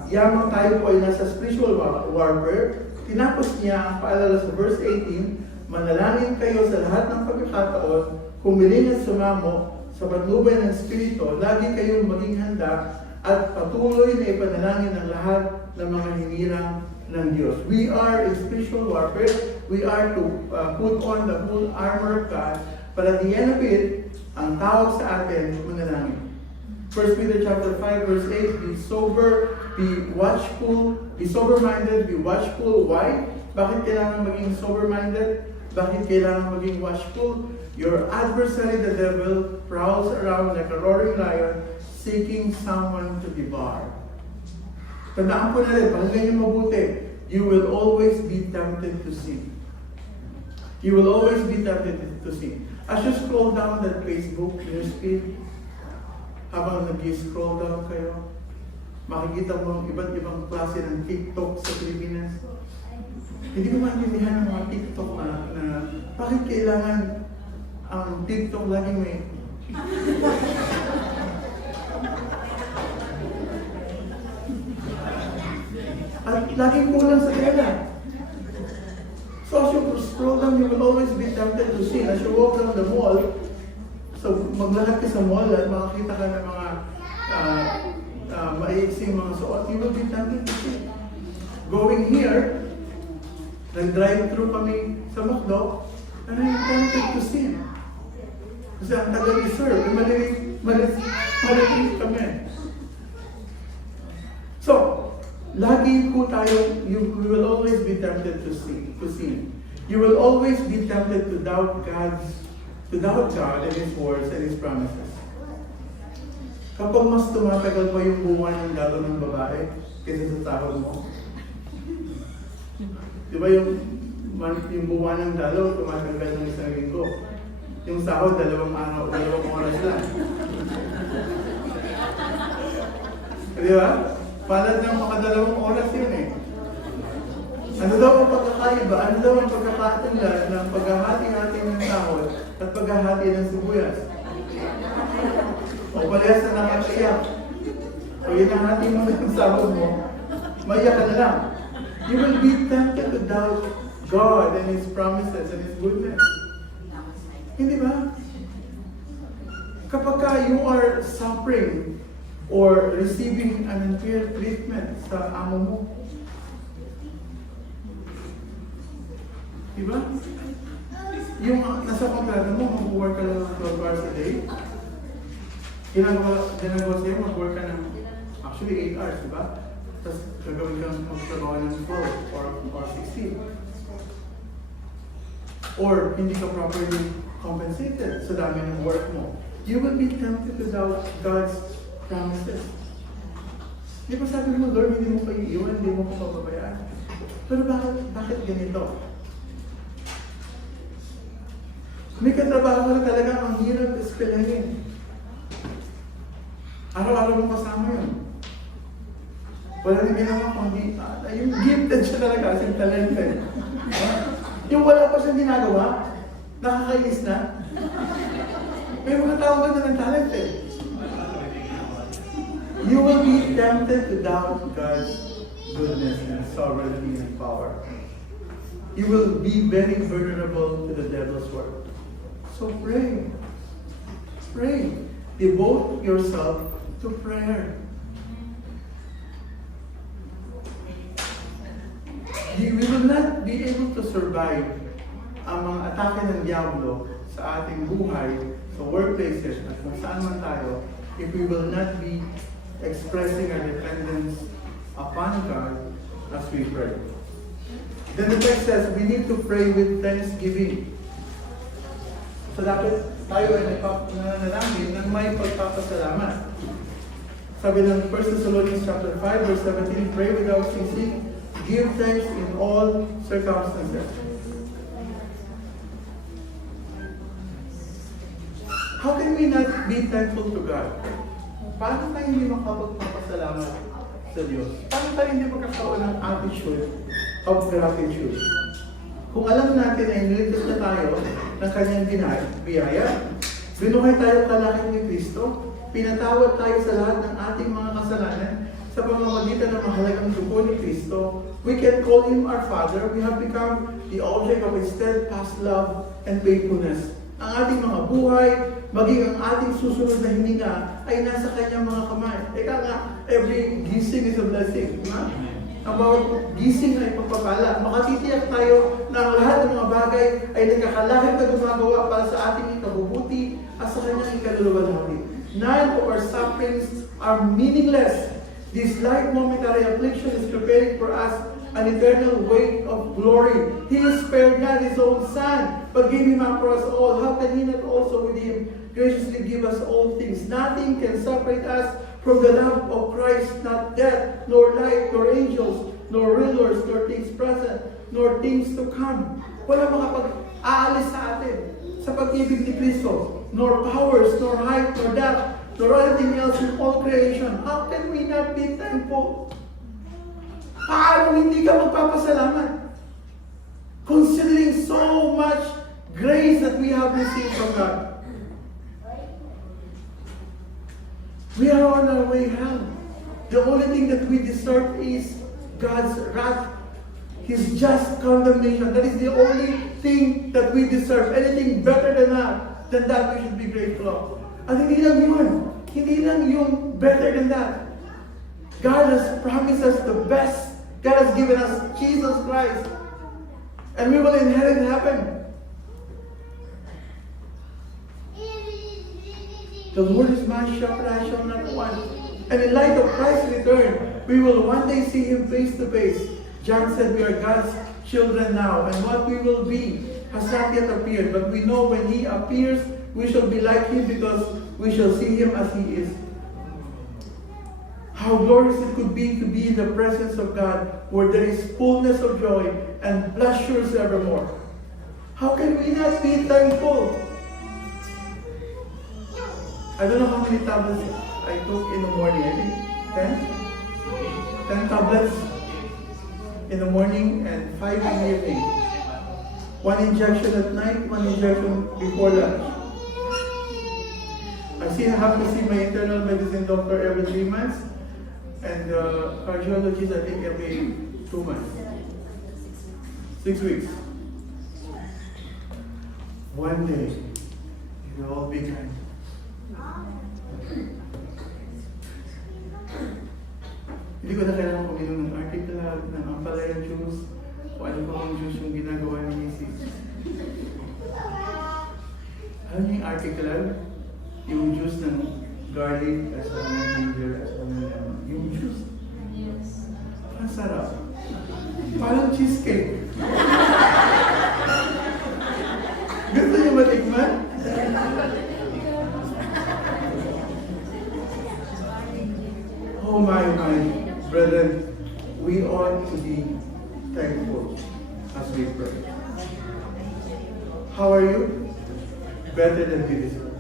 yamang tayo po ay nasa spiritual warfare. Tinapos niya ang paalala sa verse 18, manalangin kayo sa lahat ng pagkakataon, humiling at sumamo sa patnubay ng Espiritu, lagi kayong maging handa at patuloy na ipanalangin ng lahat ng mga hinirang ng Diyos. We are in spiritual warfare. We are to put on the full armor of God. But at the end of it, ang tawag sa atin, manalangin. 1 Peter chapter 5 verse 8, be sober, be watchful, be sober-minded, be watchful. Why? Bakit kailangan maging sober-minded? Bakit kailangan maging watchful? Your adversary, the devil, prowls around like a roaring lion, seeking someone to devour. Tandaan po na rin, pakinggan niyo mabuti, you will always be tempted to sin. You will always be tempted to sin. As you scroll down that Facebook newsfeed, habang nag-scroll down kayo, makikita mo ang iba't ibang klase ng TikTok sa Pilipinas. Hindi ko maintindihan ng mga TikTok na bakit kailangan ang TikTok lagi may at laging kulang sa kailan. So as you scroll down, you will always be tempted to sin. As you walk down the mall, so maglahat ka sa mall at makakita ka ng mga maiiksing mga suot, you will be tempted to sin. Going here, nag-drive-thru kami sa McDo, and I'm tempted to sin. Kasi ang tagal i-serve, maliit kami. So, lagi po tayo, we will always be tempted to sin. You will always be tempted to doubt God and His words and His promises. Kapag mas tumatagal pa yung bunga ng dalo ng babae kaysa sa sahod mo. Di ba yung bunga ng dalo tumatagal ng isang linggo? Yung sahod, 2 oras lang. Di ba? Palad ng mga 2 oras yun eh. Ano daw ang pagkakaiba? Ano daw ang pagkakatulad ng paghahati-hati ng sahod at paghahati ng sibuyas? O parehas na nakakaiyak. O hinahati mo ng sahod mo, maiyak ka na lang. You will be tempted to doubt God and His promises and His goodness. Hindi ba? Kapag you are suffering or receiving an unfair treatment sa amo mo, diba? Yung nasa kontrata mo, mag-work ka lang ng 12 hours a day. Ginagawa sa'yo, mag-work ka ng actually 8 hours, di ba? Tapos gagawin kang magtrabaho ng 12 or 16. Or hindi ka properly compensated sa dami ng work mo. You will be tempted to doubt God's promises. Di ba sabi mo, Lord, hindi mo pa iiwan, hindi mo pa pababayaan. Pero bakit ganito? May katrabaho na talaga ang hirap ispelahin. Araw-araw mo kasama yun. Wala nang ginawa kundi, yung gifted siya talaga, yung talented. Yung wala pa siyang ginagawa, nakakainis na. May mga tao ganda ng talented. You will be tempted to doubt God's goodness and sovereignty and power. You will be very vulnerable to the devil's work. So pray. Pray. Devote yourself to prayer. We will not be able to survive ang mga atake ng Diablo sa ating buhay, sa workplaces, at kung saan man tayo, if we will not be expressing our dependence upon God as we pray. Then the text says, we need to pray with thanksgiving. So dapat tayo ay nananalangin ng may pagpapasalamat. Sabi ng 1 Thessalonians chapter 5 verse 17, pray without ceasing, give thanks in all circumstances. How can we not be thankful to God? Paano tayo hindi makapagpapasalamat sa Diyos? Paano tayo hindi magkakaroon ng attitude of gratitude? Kung alam natin ay niligtas na tayo ng kanyang biyaya, binuhay tayo kalaki ni Kristo, pinatawad tayo sa lahat ng ating mga kasalanan sa pamamagitan ng mahalagang dugo ni Kristo, we can call Him our Father. We have become the object of His steadfast love and faithfulness. Ang ating mga buhay, maging ang ating susunod na hininga ay nasa kanyang mga kamay. Eka nga, every gising is a blessing. Diba? Ang bawat gising ay pagpapala. Makatitiyak tayo na ang lahat ng mga bagay ay nagkakalakip na gumagawa para sa ating ikabubuti at sa kanyang ikaluluwalhati. None of our sufferings are meaningless. This light momentary affliction is preparing for us an eternal weight of glory. He spared not His own Son, but gave Him up for us all. How can He not also with Him graciously give us all things? Nothing can separate us from the love of Christ, not death, nor life, nor angels, nor rulers, nor things present, nor things to come. Wala makapag-aalis sa atin sa pag-ibig ni Kristo, nor powers, nor height, nor depth, nor anything else in all creation. How can we not be thankful? Paano hindi ka magpapasalamat? Considering so much grace that we have received from God. We are on our way hell. The only thing that we deserve is God's wrath, His just condemnation. That is the only thing that we deserve. Anything better than that we should be grateful of. At hindi lang yun. Hindi lang yung better than that. God has promised us the best. God has given us Jesus Christ. And we will inherit heaven. The Lord is my shepherd, I shall not want. And in light of Christ's return, we will one day see Him face to face. John said we are God's children now, and what we will be has not yet appeared. But we know when He appears, we shall be like Him because we shall see Him as He is. How glorious it could be to be in the presence of God, where there is fullness of joy and pleasures evermore. How can we not be thankful? I don't know how many tablets I took in the morning. I think 10? 10 tablets in the morning and 5 in the evening. 1 injection at night, 1 injection before lunch. I have to see my internal medicine doctor every 3 months. And cardiologist, I think, every 2 months. 6 weeks. One day, it will all be gone. Hindi ko na kailangan uminom ng articulate, ng ampalaya juice, o ano pa ang juice yung ginagawa ni Mrs. garlic, as well as ginger, as well as yung juice. Yes. Ang sarap. Parang cheesecake. Gusto niyo ba tikman? Oh my, brethren, we ought to be thankful as we pray. How are you? Better than we deserve.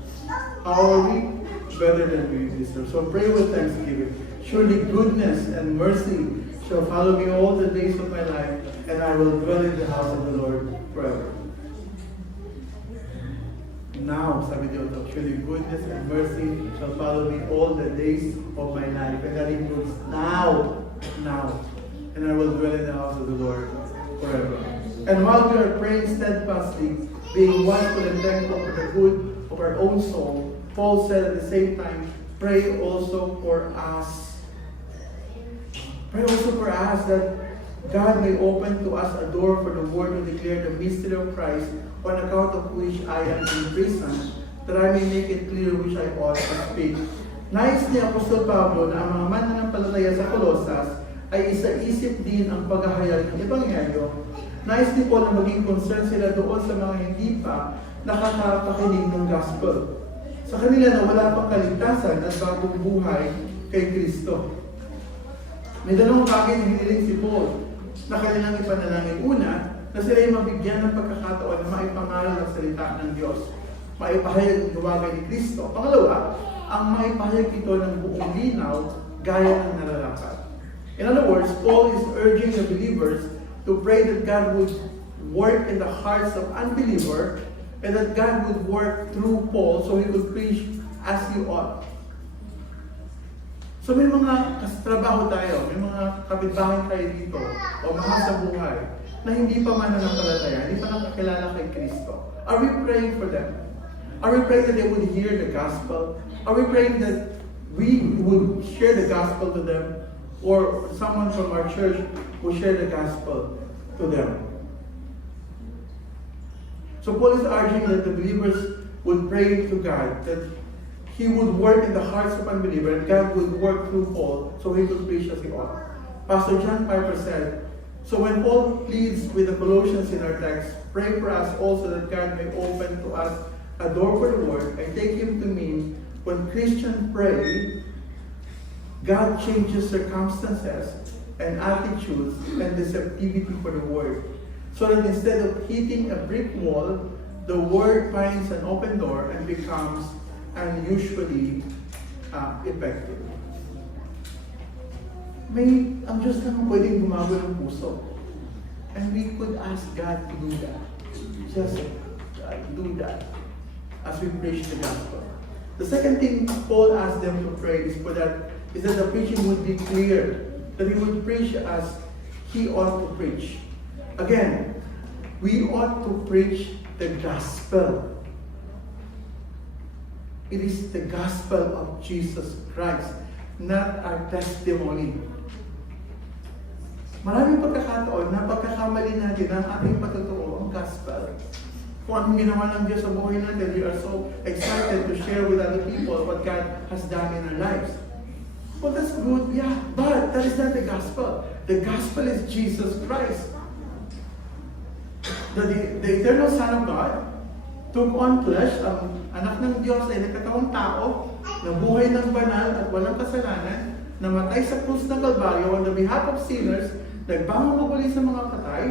How are we? Better than we deserve. So pray with thanksgiving. Surely goodness and mercy shall follow me all the days of my life, and I will dwell in the house of the Lord forever. Now, sabi Diyos, surely goodness and mercy shall follow me all the days of my life. And that includes now. And I will dwell in the house of the Lord forever. And while we are praying steadfastly, being watchful and thankful for the good of our own soul, Paul said at the same time, pray also for us. Pray also for us that God may open to us a door for the word to declare the mystery of Christ, on account of which I am in prison, that I may make it clear which I ought to speak. Nais ni Apostol Pablo na ang mga mananampalataya sa Colosas ay isa-isip din ang paghahayag ng Ebanghelyo. Nais ni Paul na maging concern sila doon sa mga hindi pa nakakapakinig ng gospel. Sa kanila na wala pang kaligtasan at bagong buhay kay Kristo. May dalawang bagay na hiniling si Paul na kanilang ipanalangin. Una, na sila ay mabigyan ng pagkakataon na maipangaral ang salita ng Diyos. Maipahayag ang gawagan ni Kristo. Pangalawa, ang maipahayag ito ng buong linaw gaya ng nararapat. In other words, Paul is urging the believers to pray that God would work in the hearts of unbelievers and that God would work through Paul so he could preach as he ought. So may mga trabaho tayo, may mga kapitbahay tayo dito o mahal sa buhay na hindi pa mananampalataya, hindi pa nakakilala kay Kristo. Are we praying for them? Are we praying that they would hear the gospel? Are we praying that we would share the gospel to them? Or someone from our church will share the gospel to them? So Paul is urging that the believers would pray to God, that he would work in the hearts of unbelievers, and God would work through Paul so he could preach as he ought. Pastor John Piper said, so when Paul pleads with the Colossians in our text, pray for us also that God may open to us a door for the word. I take him to mean when Christians pray, God changes circumstances and attitudes and receptivity for the word. So that instead of hitting a brick wall, the word finds an open door and becomes unusually effective. Ang Diyos naman pwedeng gumawa ng puso. And we could ask God to do that. Just do that as we preach the gospel. The second thing Paul asked them to pray is that the preaching would be clear, that he would preach as he ought to preach. Again, we ought to preach the gospel. It is the gospel of Jesus Christ, not our testimony. Maraming pagkakataon na pagkakamali natin ang ating patutuo, ang gospel. Kung anong ginawa ng Diyos sa buhay natin, we are so excited to share with other people what God has done in our lives. Well, that's good, yeah, but that is not the gospel. The gospel is Jesus Christ. The eternal Son of God took on flesh, ang anak ng Diyos ay nagkatawang tao, na buhay ng banal at walang kasalanan, namatay sa krus ng Kalbaryo on the behalf of sinners, nagbangon muli sa mga patay,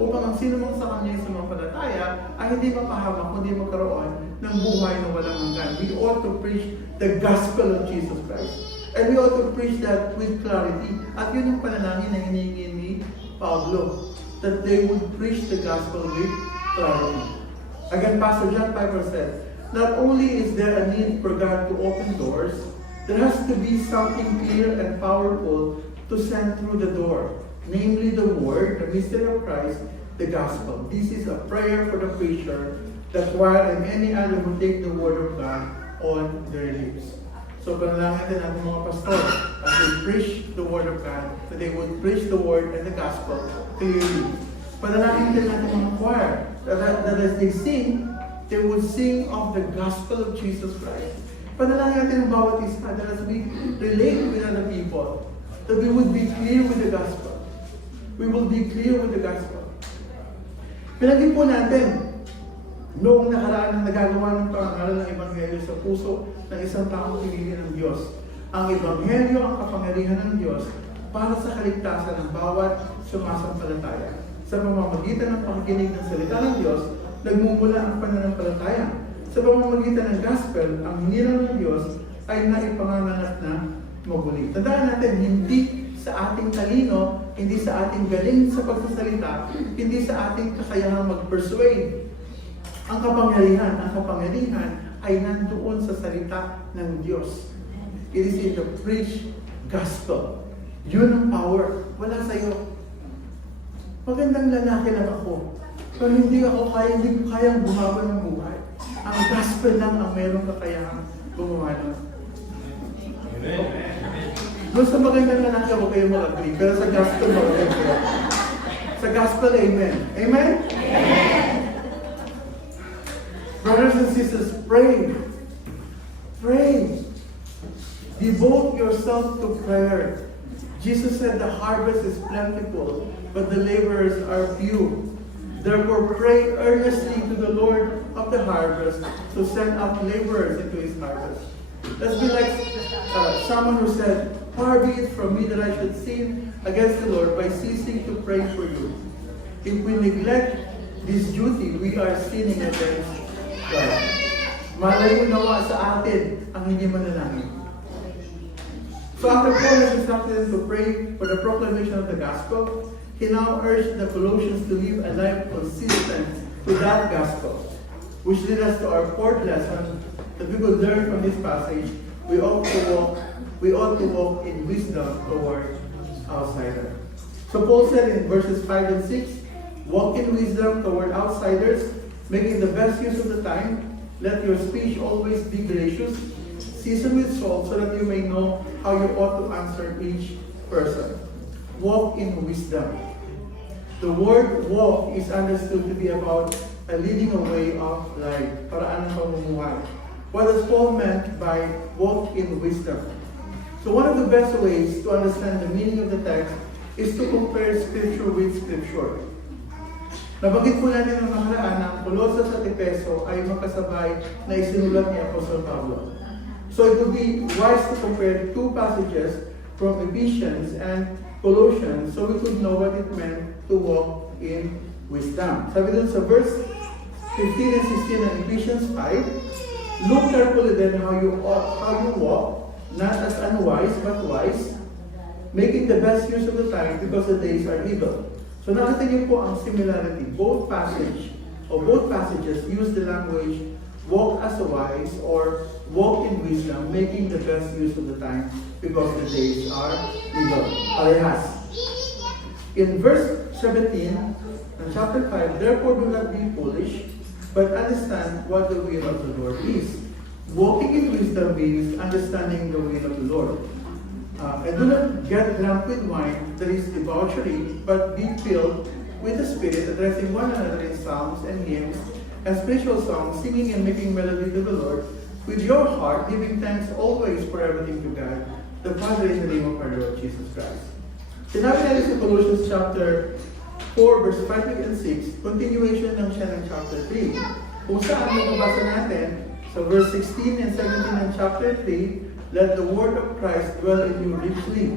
upang ang sino mang sa kanya sa mga palataya ay hindi mapahamak, kundi magkaroon ng buhay na walang hanggan. We ought to preach the gospel of Jesus Christ. And we ought to preach that with clarity. At yun yung panalangin na hinihingi ni Pablo, that they would preach the gospel with clarity. Again, Pastor John Piper said, not only is there a need for God to open doors, there has to be something clear and powerful to send through the door. Namely the word, the mystery of Christ, the gospel. This is a prayer for the preacher, the choir, and any other who take the word of God on their lips. So panalangin din natin mga pastor as they preach the word of God, that they would preach the word and the gospel clearly. Panalangin din natin mga choir, that as they sing, they would sing of the gospel of Jesus Christ. Panalangin natin ang bawat isa that as we relate with other people, that we would be clear with the gospel. We will be clear with the gospel. Pinagin po natin, noong nakaraan ng nagagawa ng pangaral ng Ebanghelyo sa puso ng isang taong pinili ng Diyos. Ang Ebanghelyo ang kapangyarihan ng Diyos para sa kaligtasan ng bawat sumasampalataya. Sa pamamagitan ng pakikinig ng salita ng Diyos, nagmumula ang pananampalataya. Sa pamamagitan ng gospel, ang hinilang ng Diyos ay naipanganganak na mabuli. Tandaan natin, hindi sa ating talino, hindi sa ating galing sa pagsasalita, hindi sa ating kakayahang mag-persuade. Ang kapangyarihan ay nandoon sa salita ng Diyos. It is in the preached gospel. Yun ang power. Wala sa'yo. Magandang lalaki lang ako. Pero hindi ko kayang bumago ng buhay. Ang gospel lang ang merong kakayahang gumawa nun. Amen. Doon sa magandang lalaki ako kayo mag-agree. Pero sa gospel, mag-agree. Sa gospel, amen. Amen? Amen! Brothers and sisters, pray. Pray. Devote yourself to prayer. Jesus said the harvest is plentiful, but the laborers are few. Therefore, pray earnestly to the Lord of the harvest to send out laborers into his harvest. Let's be like someone who said, "Far be it from me that I should sin against the Lord by ceasing to pray for you." If we neglect this duty, we are sinning against God. Malayo nawa sa atin ang hindi manalangin. So after Paul has instructed them to pray for the proclamation of the gospel, he now urged the Colossians to live a life consistent with that gospel, which leads us to our fourth lesson that we could learn from this passage. We ought to walk in wisdom toward outsiders. So Paul said in verses 5 and 6, walk in wisdom toward outsiders, making the best use of the time. Let your speech always be gracious, seasoned with salt, so that you may know how you ought to answer each person. Walk in wisdom. The word walk is understood to be about a leading a way of life, paraan ng pamumuhay. What does Paul meant by walk in wisdom? So one of the best ways to understand the meaning of the text is to compare Scripture with Scripture. Nabanggit po natin ng nakaraan na ang Colossus at Efeso ay magkasabay na isinulat ni Apostle Pablo. So it would be wise to compare two passages from Ephesians and Colossians so we could know what it meant to walk in wisdom. Sabi dun sa verse 15 and 16 ng Ephesians 5, look carefully then how you walk, not as unwise but wise, making the best use of the time because the days are evil. So nakita niyo po ang similarity. Both passages use the language walk as a wise or walk in wisdom, making the best use of the time because the days are evil. Parehas. In verse 17 in chapter 5, therefore do not be foolish, but understand what the will of the Lord is. Walking in wisdom means understanding the will of the Lord. And do not get drunk with wine, that is debauchery, but be filled with the Spirit, addressing one another in psalms and hymns and spiritual songs, singing and making melody to the Lord, with your heart, giving thanks always for everything to God, the Father, in the name of our Lord Jesus Christ. Sinabi natin sa Colossians chapter 4, verse 5 and 6, continuation ng siya ng chapter 3. Kung saan mababasa natin sa verse 16 and 17 ng chapter 3, let the word of Christ dwell in you richly,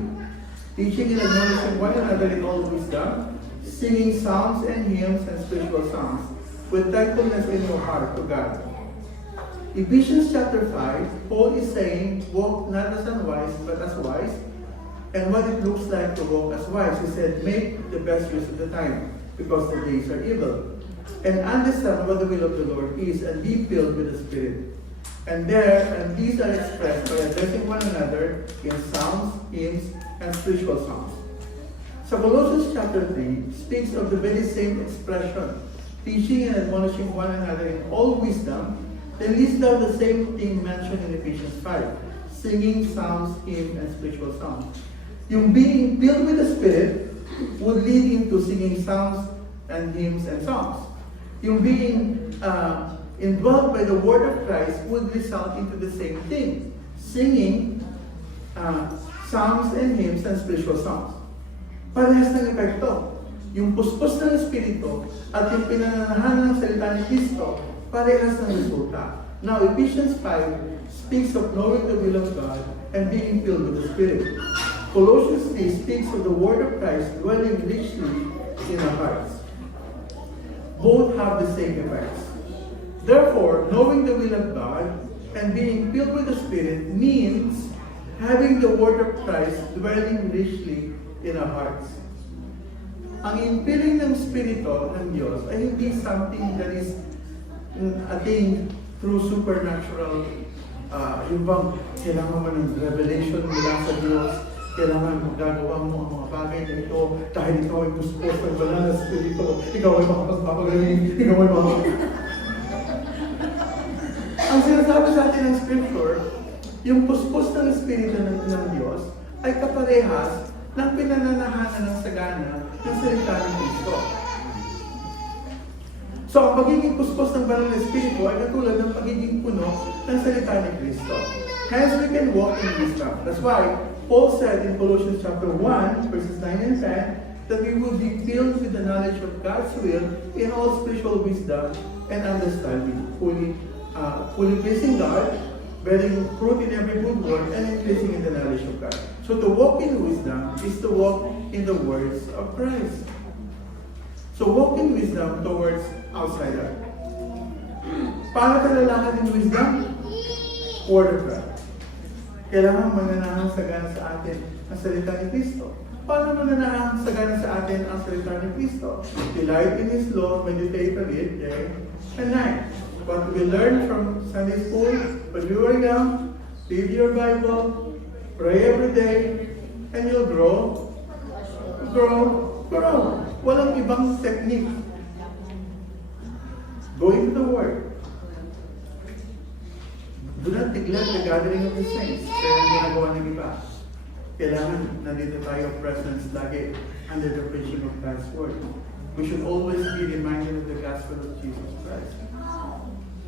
teaching and admonishing one another in all wisdom, singing psalms and hymns and spiritual songs, with thankfulness in your heart to God. Ephesians chapter 5, Paul is saying, walk not as unwise, but as wise, and what it looks like to walk as wise. He said, make the best use of the time, because the days are evil, and understand what the will of the Lord is, and be filled with the Spirit. And these are expressed by addressing one another in psalms, hymns, and spiritual songs. So Colossians chapter 3 speaks of the very same expression, teaching and admonishing one another in all wisdom, then lists down the same thing mentioned in Ephesians 5, singing psalms, hymns, and spiritual songs. Yung being filled with the Spirit would lead into singing psalms and hymns and songs. Yung being indwelt by the word of Christ would result into the same thing. Singing psalms and hymns and spiritual songs. Parehas ng epekto. Yung puspos ng Espiritu at yung pinananahan ng salita ni Cristo, parehas ng resulta. Now, Ephesians 5 speaks of knowing the will of God and being filled with the Spirit. Colossians 3 speaks of the word of Christ dwelling richly in our hearts. Both have the same effects. Therefore, knowing the will of God and being filled with the Spirit means having the word of Christ dwelling richly in our hearts. Ang infilling ng Espiritu ng Diyos ay hindi something that is attained through supernatural, yung bang kailangan mo ng revelation mula sa Diyos, kailangan magagawa mo ang mga bagay na ito dahil ikaw ay puspos ng banal na Espiritu, ikaw ay makapagpapagaling, ikaw ay Ang sinasabi sa atin ng Scripture, yung puspos ng Espiritu ng Diyos ay kaparehas ng pinananahanan ng sagana ng salita ng Kristo. So, ang pagiging puspos ng banal na Espiritu ay katulad ng pagiging puno ng salita ni Kristo. Hence, we can walk in wisdom. That's why Paul said in Colossians chapter 1, verses 9 and 10, that we would be filled with the knowledge of God's will in all spiritual wisdom and understanding, fully pleasing God, bearing fruit in every good work, and increasing in the knowledge of God. So to walk in wisdom is to walk in the words of Christ. So walk in wisdom towards outsider. Paano ka lalakad in wisdom? Word of God. Kailangan mananahang sagana sa atin ang salita ni Kristo. Paano mananahang sagana sa atin ang salita ni Kristo? Delight in His law, meditate on it day and night. What we learned from Sunday school, when we were young, read your Bible, pray every day, and you'll grow. Walang ibang technique. Go into the Word. Do not neglect the gathering of the saints. Kaya ang ginagawa ng iba. Kailangan nandito tayo presence lagi under the preaching of God's Word. We should always be reminded of the gospel of Jesus Christ.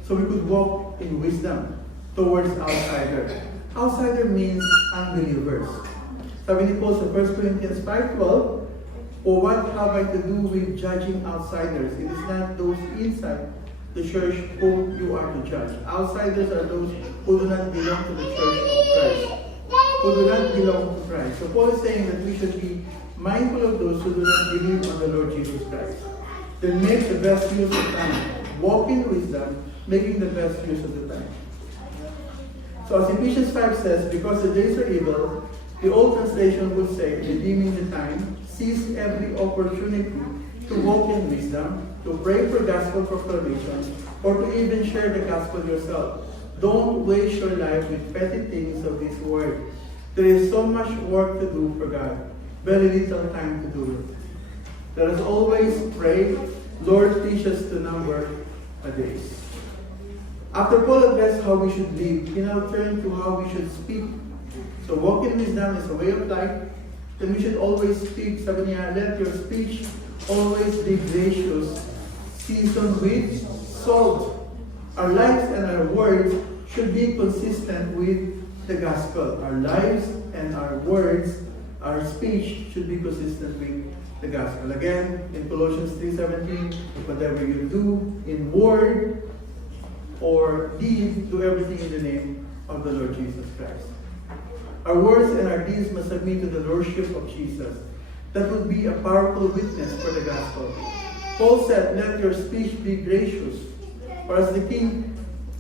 So we could walk in wisdom towards outsider. Outsider means unbelievers. Sabi ni Paul sa 1 Corinthians 5:12, "Or what have I to do with judging outsiders? It is not those inside the church whom you are to judge." Outsiders are those who do not belong to the church of Christ. Who do not belong to Christ. So Paul is saying that we should be mindful of those who do not believe on the Lord Jesus Christ. Then make the best use of time. Walk in wisdom, making the best use of the time. So as Ephesians 5 says, because the days are evil, the old translation would say, redeeming the time, seize every opportunity to walk in wisdom, to pray for gospel proclamation, or to even share the gospel yourself. Don't waste your life with petty things of this world. There is so much work to do for God, very little time to do it. Let us always pray, Lord, teach us to number our days. After Paul addressed how we should live, he now turned to how we should speak. So walk in wisdom is a way of life. Then we should always speak. Sabi niya, let your speech always be gracious, seasoned with salt. Our lives and our words should be consistent with the gospel. Our lives and our words, our speech should be consistent with the gospel. Again, in Colossians 3:17, whatever you do in word or deed, do everything in the name of the Lord Jesus Christ. Our words and our deeds must submit to the lordship of Jesus. That would be a powerful witness for the gospel. Paul said, let your speech be gracious. Or as the King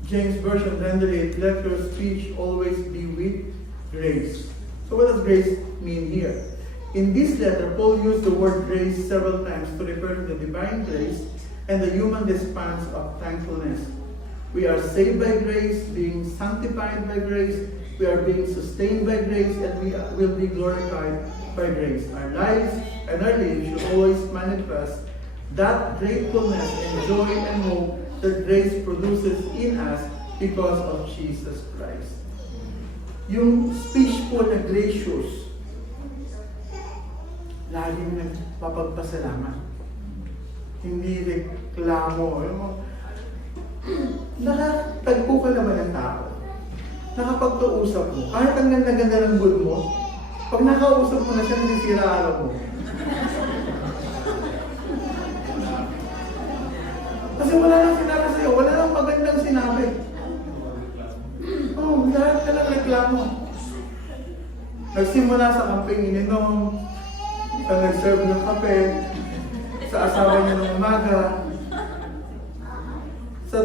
James Version rendered it, let your speech always be with grace. So what does grace mean here? In this letter, Paul used the word grace several times to refer to the divine grace and the human response of thankfulness. We are saved by grace, being sanctified by grace, we are being sustained by grace, and we will be glorified by grace. Our lives and our lives should always manifest that gratefulness and joy and hope that grace produces in us because of Jesus Christ. Yung speech po na gracious, laging nagpapagpasalamat. Hindi reklamo. nakatagpo ka naman ng tao. Nakapagkausap mo. Kahit ang ganda-ganda ng mood mo, pag nakausap mo na siya, nasisira araw mo. Kasi wala nang sinabi sa'yo, wala nang magandang sinabi. Oh, lahat ka lang reklamo. Nagsimula sa kampeng ininom, sa nag-serve ng kape, sa asawa niya ng umaga, sa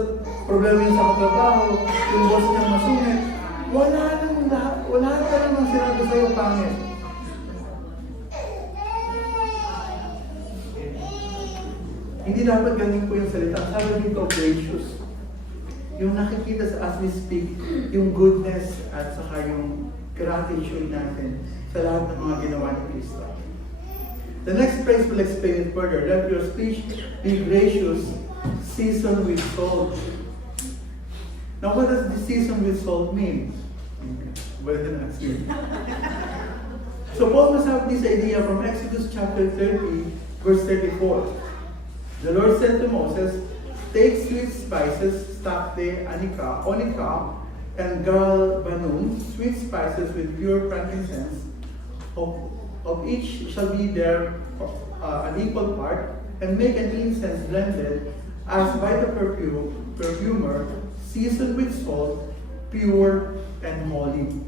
problema niya sa katrabaho, yung boss niya masungit, wala ka lang ang sinabi sa'yo pangit. Hindi dapat ganun po yung salita. Sabi dito, gracious. Yung nakikita sa as we speak, yung goodness at saka yung gratitude natin sa lahat ng mga ginawa ni Kristo. The next phrase will explain it further. Let your speech be gracious, seasoned with salt. Now, what does the seasoned with salt mean? Well, then ask me. So Paul must have this idea from Exodus chapter 30, verse 34. The Lord said to Moses, take sweet spices, stacte, onika, and galbanum, sweet spices with pure frankincense. Of each shall be there an equal part, and make an incense blended, as by the perfumer, seasoned with salt, pure and holy.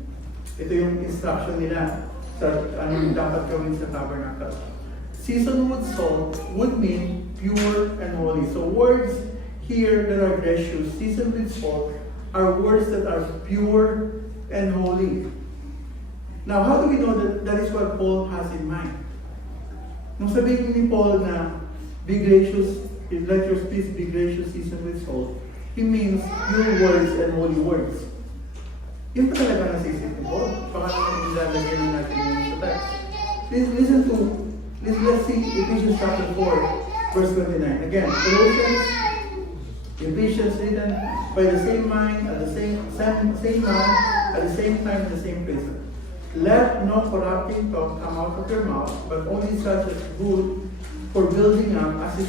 Ito yung instruction nila sa anong dapat gawin sa tabernacle. Seasoned with salt would mean pure and holy. So words here that are gracious, seasoned with salt, are words that are pure and holy. Now, how do we know that that is what Paul has in mind? Nung sabihin ni Paul na be gracious, let your speech be gracious, seasoned with salt, he means pure words and holy words. Yun pa talaga nasisip ni Paul. Baka naman ilalagyan natin yun sa text. Let's see Ephesians chapter 4, verse 29. Again, Colossians, Ephesians written by the same mind, at the same man, at the same time, in the same place. Let no corrupting talk come out of your mouth, but only such as good for building up as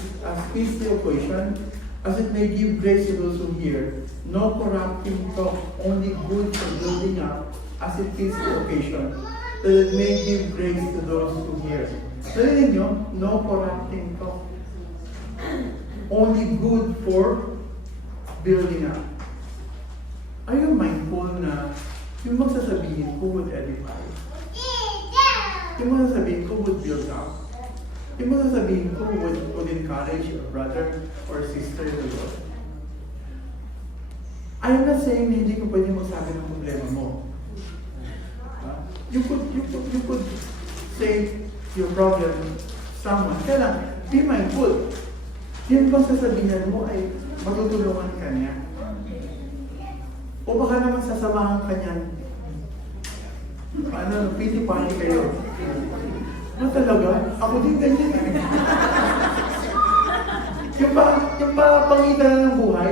fits the occasion, as it may give grace to those who hear. No corrupting talk, only good for building up as it fits the occasion, that it may give grace to those who hear. Narinig nyo? No corrupting talk. Only good for building up. Are you mindful na yung magsasabihin ko would edify? Yung magsasabihin ko would build up? Yung magsasabihin ko would encourage a brother or sister in the Lord? I'm not saying na hindi ko pwede magsabi ng problema mo. You could say your problem to someone. Kaya lang, be mindful. Yung bang sasabihin mo ay matutulungan ka niya? O baka naman sasamahan ka niyan. Pity party kayo. Ano talaga? Ako din ganyan eh. yung ba pangitan na ng buhay?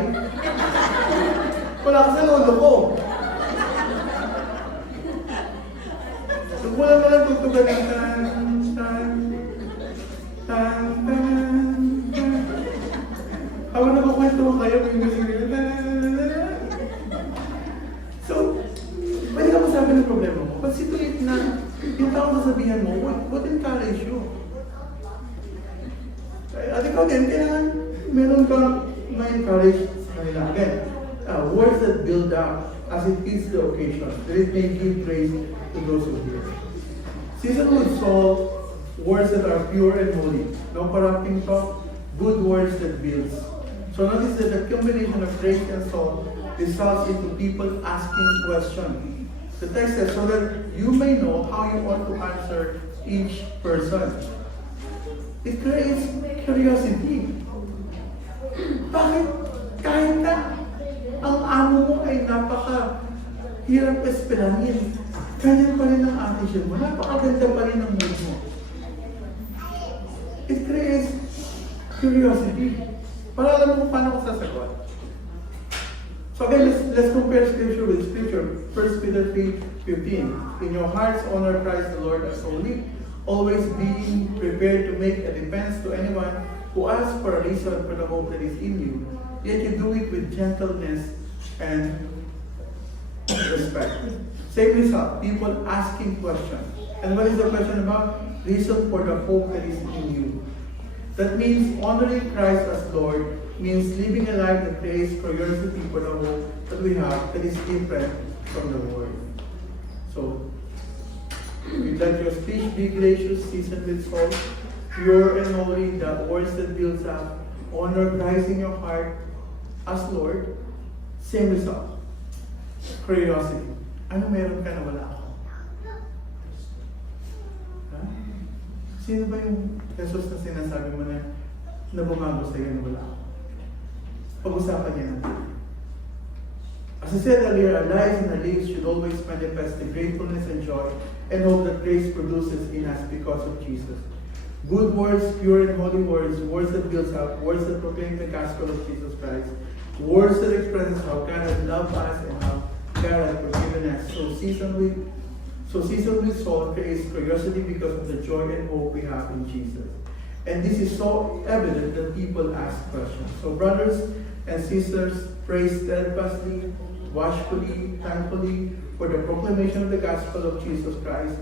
Wala ka sa lolo ko. Wala ka lang tutugan ng habang nagkukwento ko kayo, may music nila. So, pwede ka masabi ng problema mo. But situate na yung taong sasabihan mo, would encourage you. At ikaw din, kailangan meron kang ma-encourage sa kanila. Again, words that build up as it fits the occasion, that it may give praise to those who hear. Seasoned with salt, words that are pure and holy. No corrupting talk, good words that builds. So notice that the combination of grace and salt results into people asking questions. The text says, so that you may know how you ought to answer each person. It creates curiosity. Bakit kahit na ang amo mo ay napaka-hirap esperahin, ganyan pa rin ang attitude mo, napakaganda pa rin ang mood mo. It creates curiosity. Para alam mo paano ko sasagot. So again, let's compare scripture with scripture. 1 Peter 3:15. In your hearts honor Christ the Lord as holy, always being prepared to make a defense to anyone who ask for a reason for the hope that is in you, yet you do it with gentleness and respect. Same result, people asking questions. And what is the question about? Reason for the hope that is in you. That means honoring Christ as Lord means living a life that creates curiosity for the hope that we have that is different from the world. So, let your speech be gracious, seasoned with salt, pure and holy, that words that builds up, honor Christ in your heart as Lord. Same result. Curiosity. Ano meron ka na wala ako? Ha? Sino ba yung Jesus na sinasabi mo na bumago sa iyo na wala ako? Pag-usapan niya natin. As I said earlier, our lives and our lives should always manifest the gratefulness and joy and hope that grace produces in us because of Jesus. Good words, pure and holy words, words that builds up, words that proclaim the gospel of Jesus Christ, words that expresses how God has loved us and how God has forgiven us. So seasoned with salt creates curiosity because of the joy and hope we have in Jesus. And this is so evident that people ask questions. So brothers and sisters, pray steadfastly, watchfully, thankfully for the proclamation of the gospel of Jesus Christ.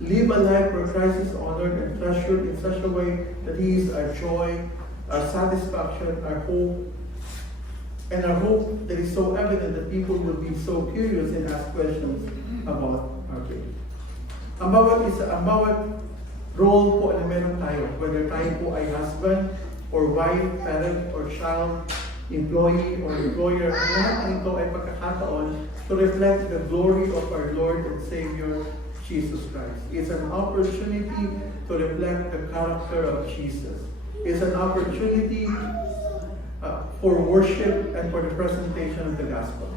Live a life where Christ is honored and treasured in such a way that He is our joy, our satisfaction, our hope, and our hope that is so evident that people will be so curious and ask questions about our faith. Ang bawat role po na meron tayo, whether tayo po ay husband or wife, parent or child, employee or employer, lahat ng ito ay pagkakataon to reflect the glory of our Lord and Savior, Jesus Christ. It's an opportunity to reflect the character of Jesus. It's an opportunity for worship and for the presentation of the gospel.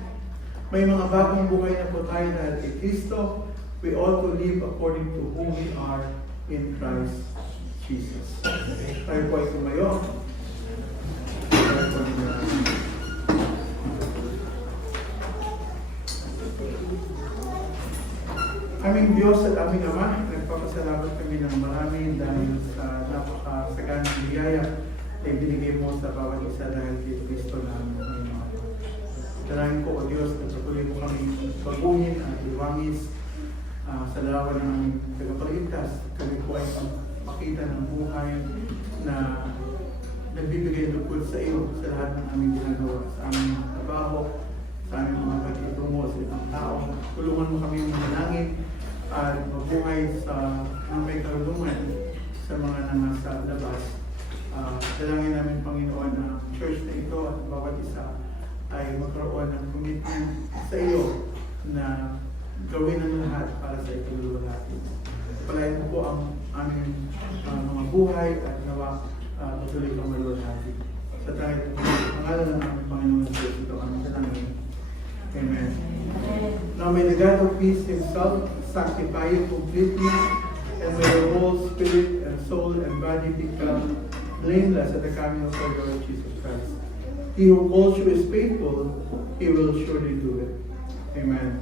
May mga bagong buhay na po tayo dahil kay Kristo. We ought to live according to who we are in Christ Jesus. Tayo po ay tumayo. Aming Diyos at aming Ama, nagpapasalamat kami ng marami dahil sa napakasaganang biyaya na ibinigay mo sa bawat isa dahil kay Kristo na aming Panginoon. Dalangin ko, O Diyos, na patuloy mo kami baguhin at iwangis sa larawan ng aming tagapagligtas. Kami po ay makita ng buhay na nagbibigay lukod sa iyo sa lahat ng aming ginagawa, sa aming trabaho, sa aming mga pagkitungo sa ibang tao. Tulungan mo kami manalangin at mabuhay sa mga may karunungan sa mga nasa labas. Dalangin namin, Panginoon, na church na ito at bawat isa ay magkaroon ng commitment sa iyo na gawin ang lahat para sa ituloy natin. Palayan mo po ang aming mga buhay at nawa patuloy kang malulhati. Sa tayo, pangalan ng aming Panginoon sa Diyos, ito ang dalangin. Amen. Now may the God of peace Himself sanctify you completely, and may your whole spirit and soul and body become blameless at the coming of our Lord Jesus Christ. He who calls you is faithful, He will surely do it. Amen.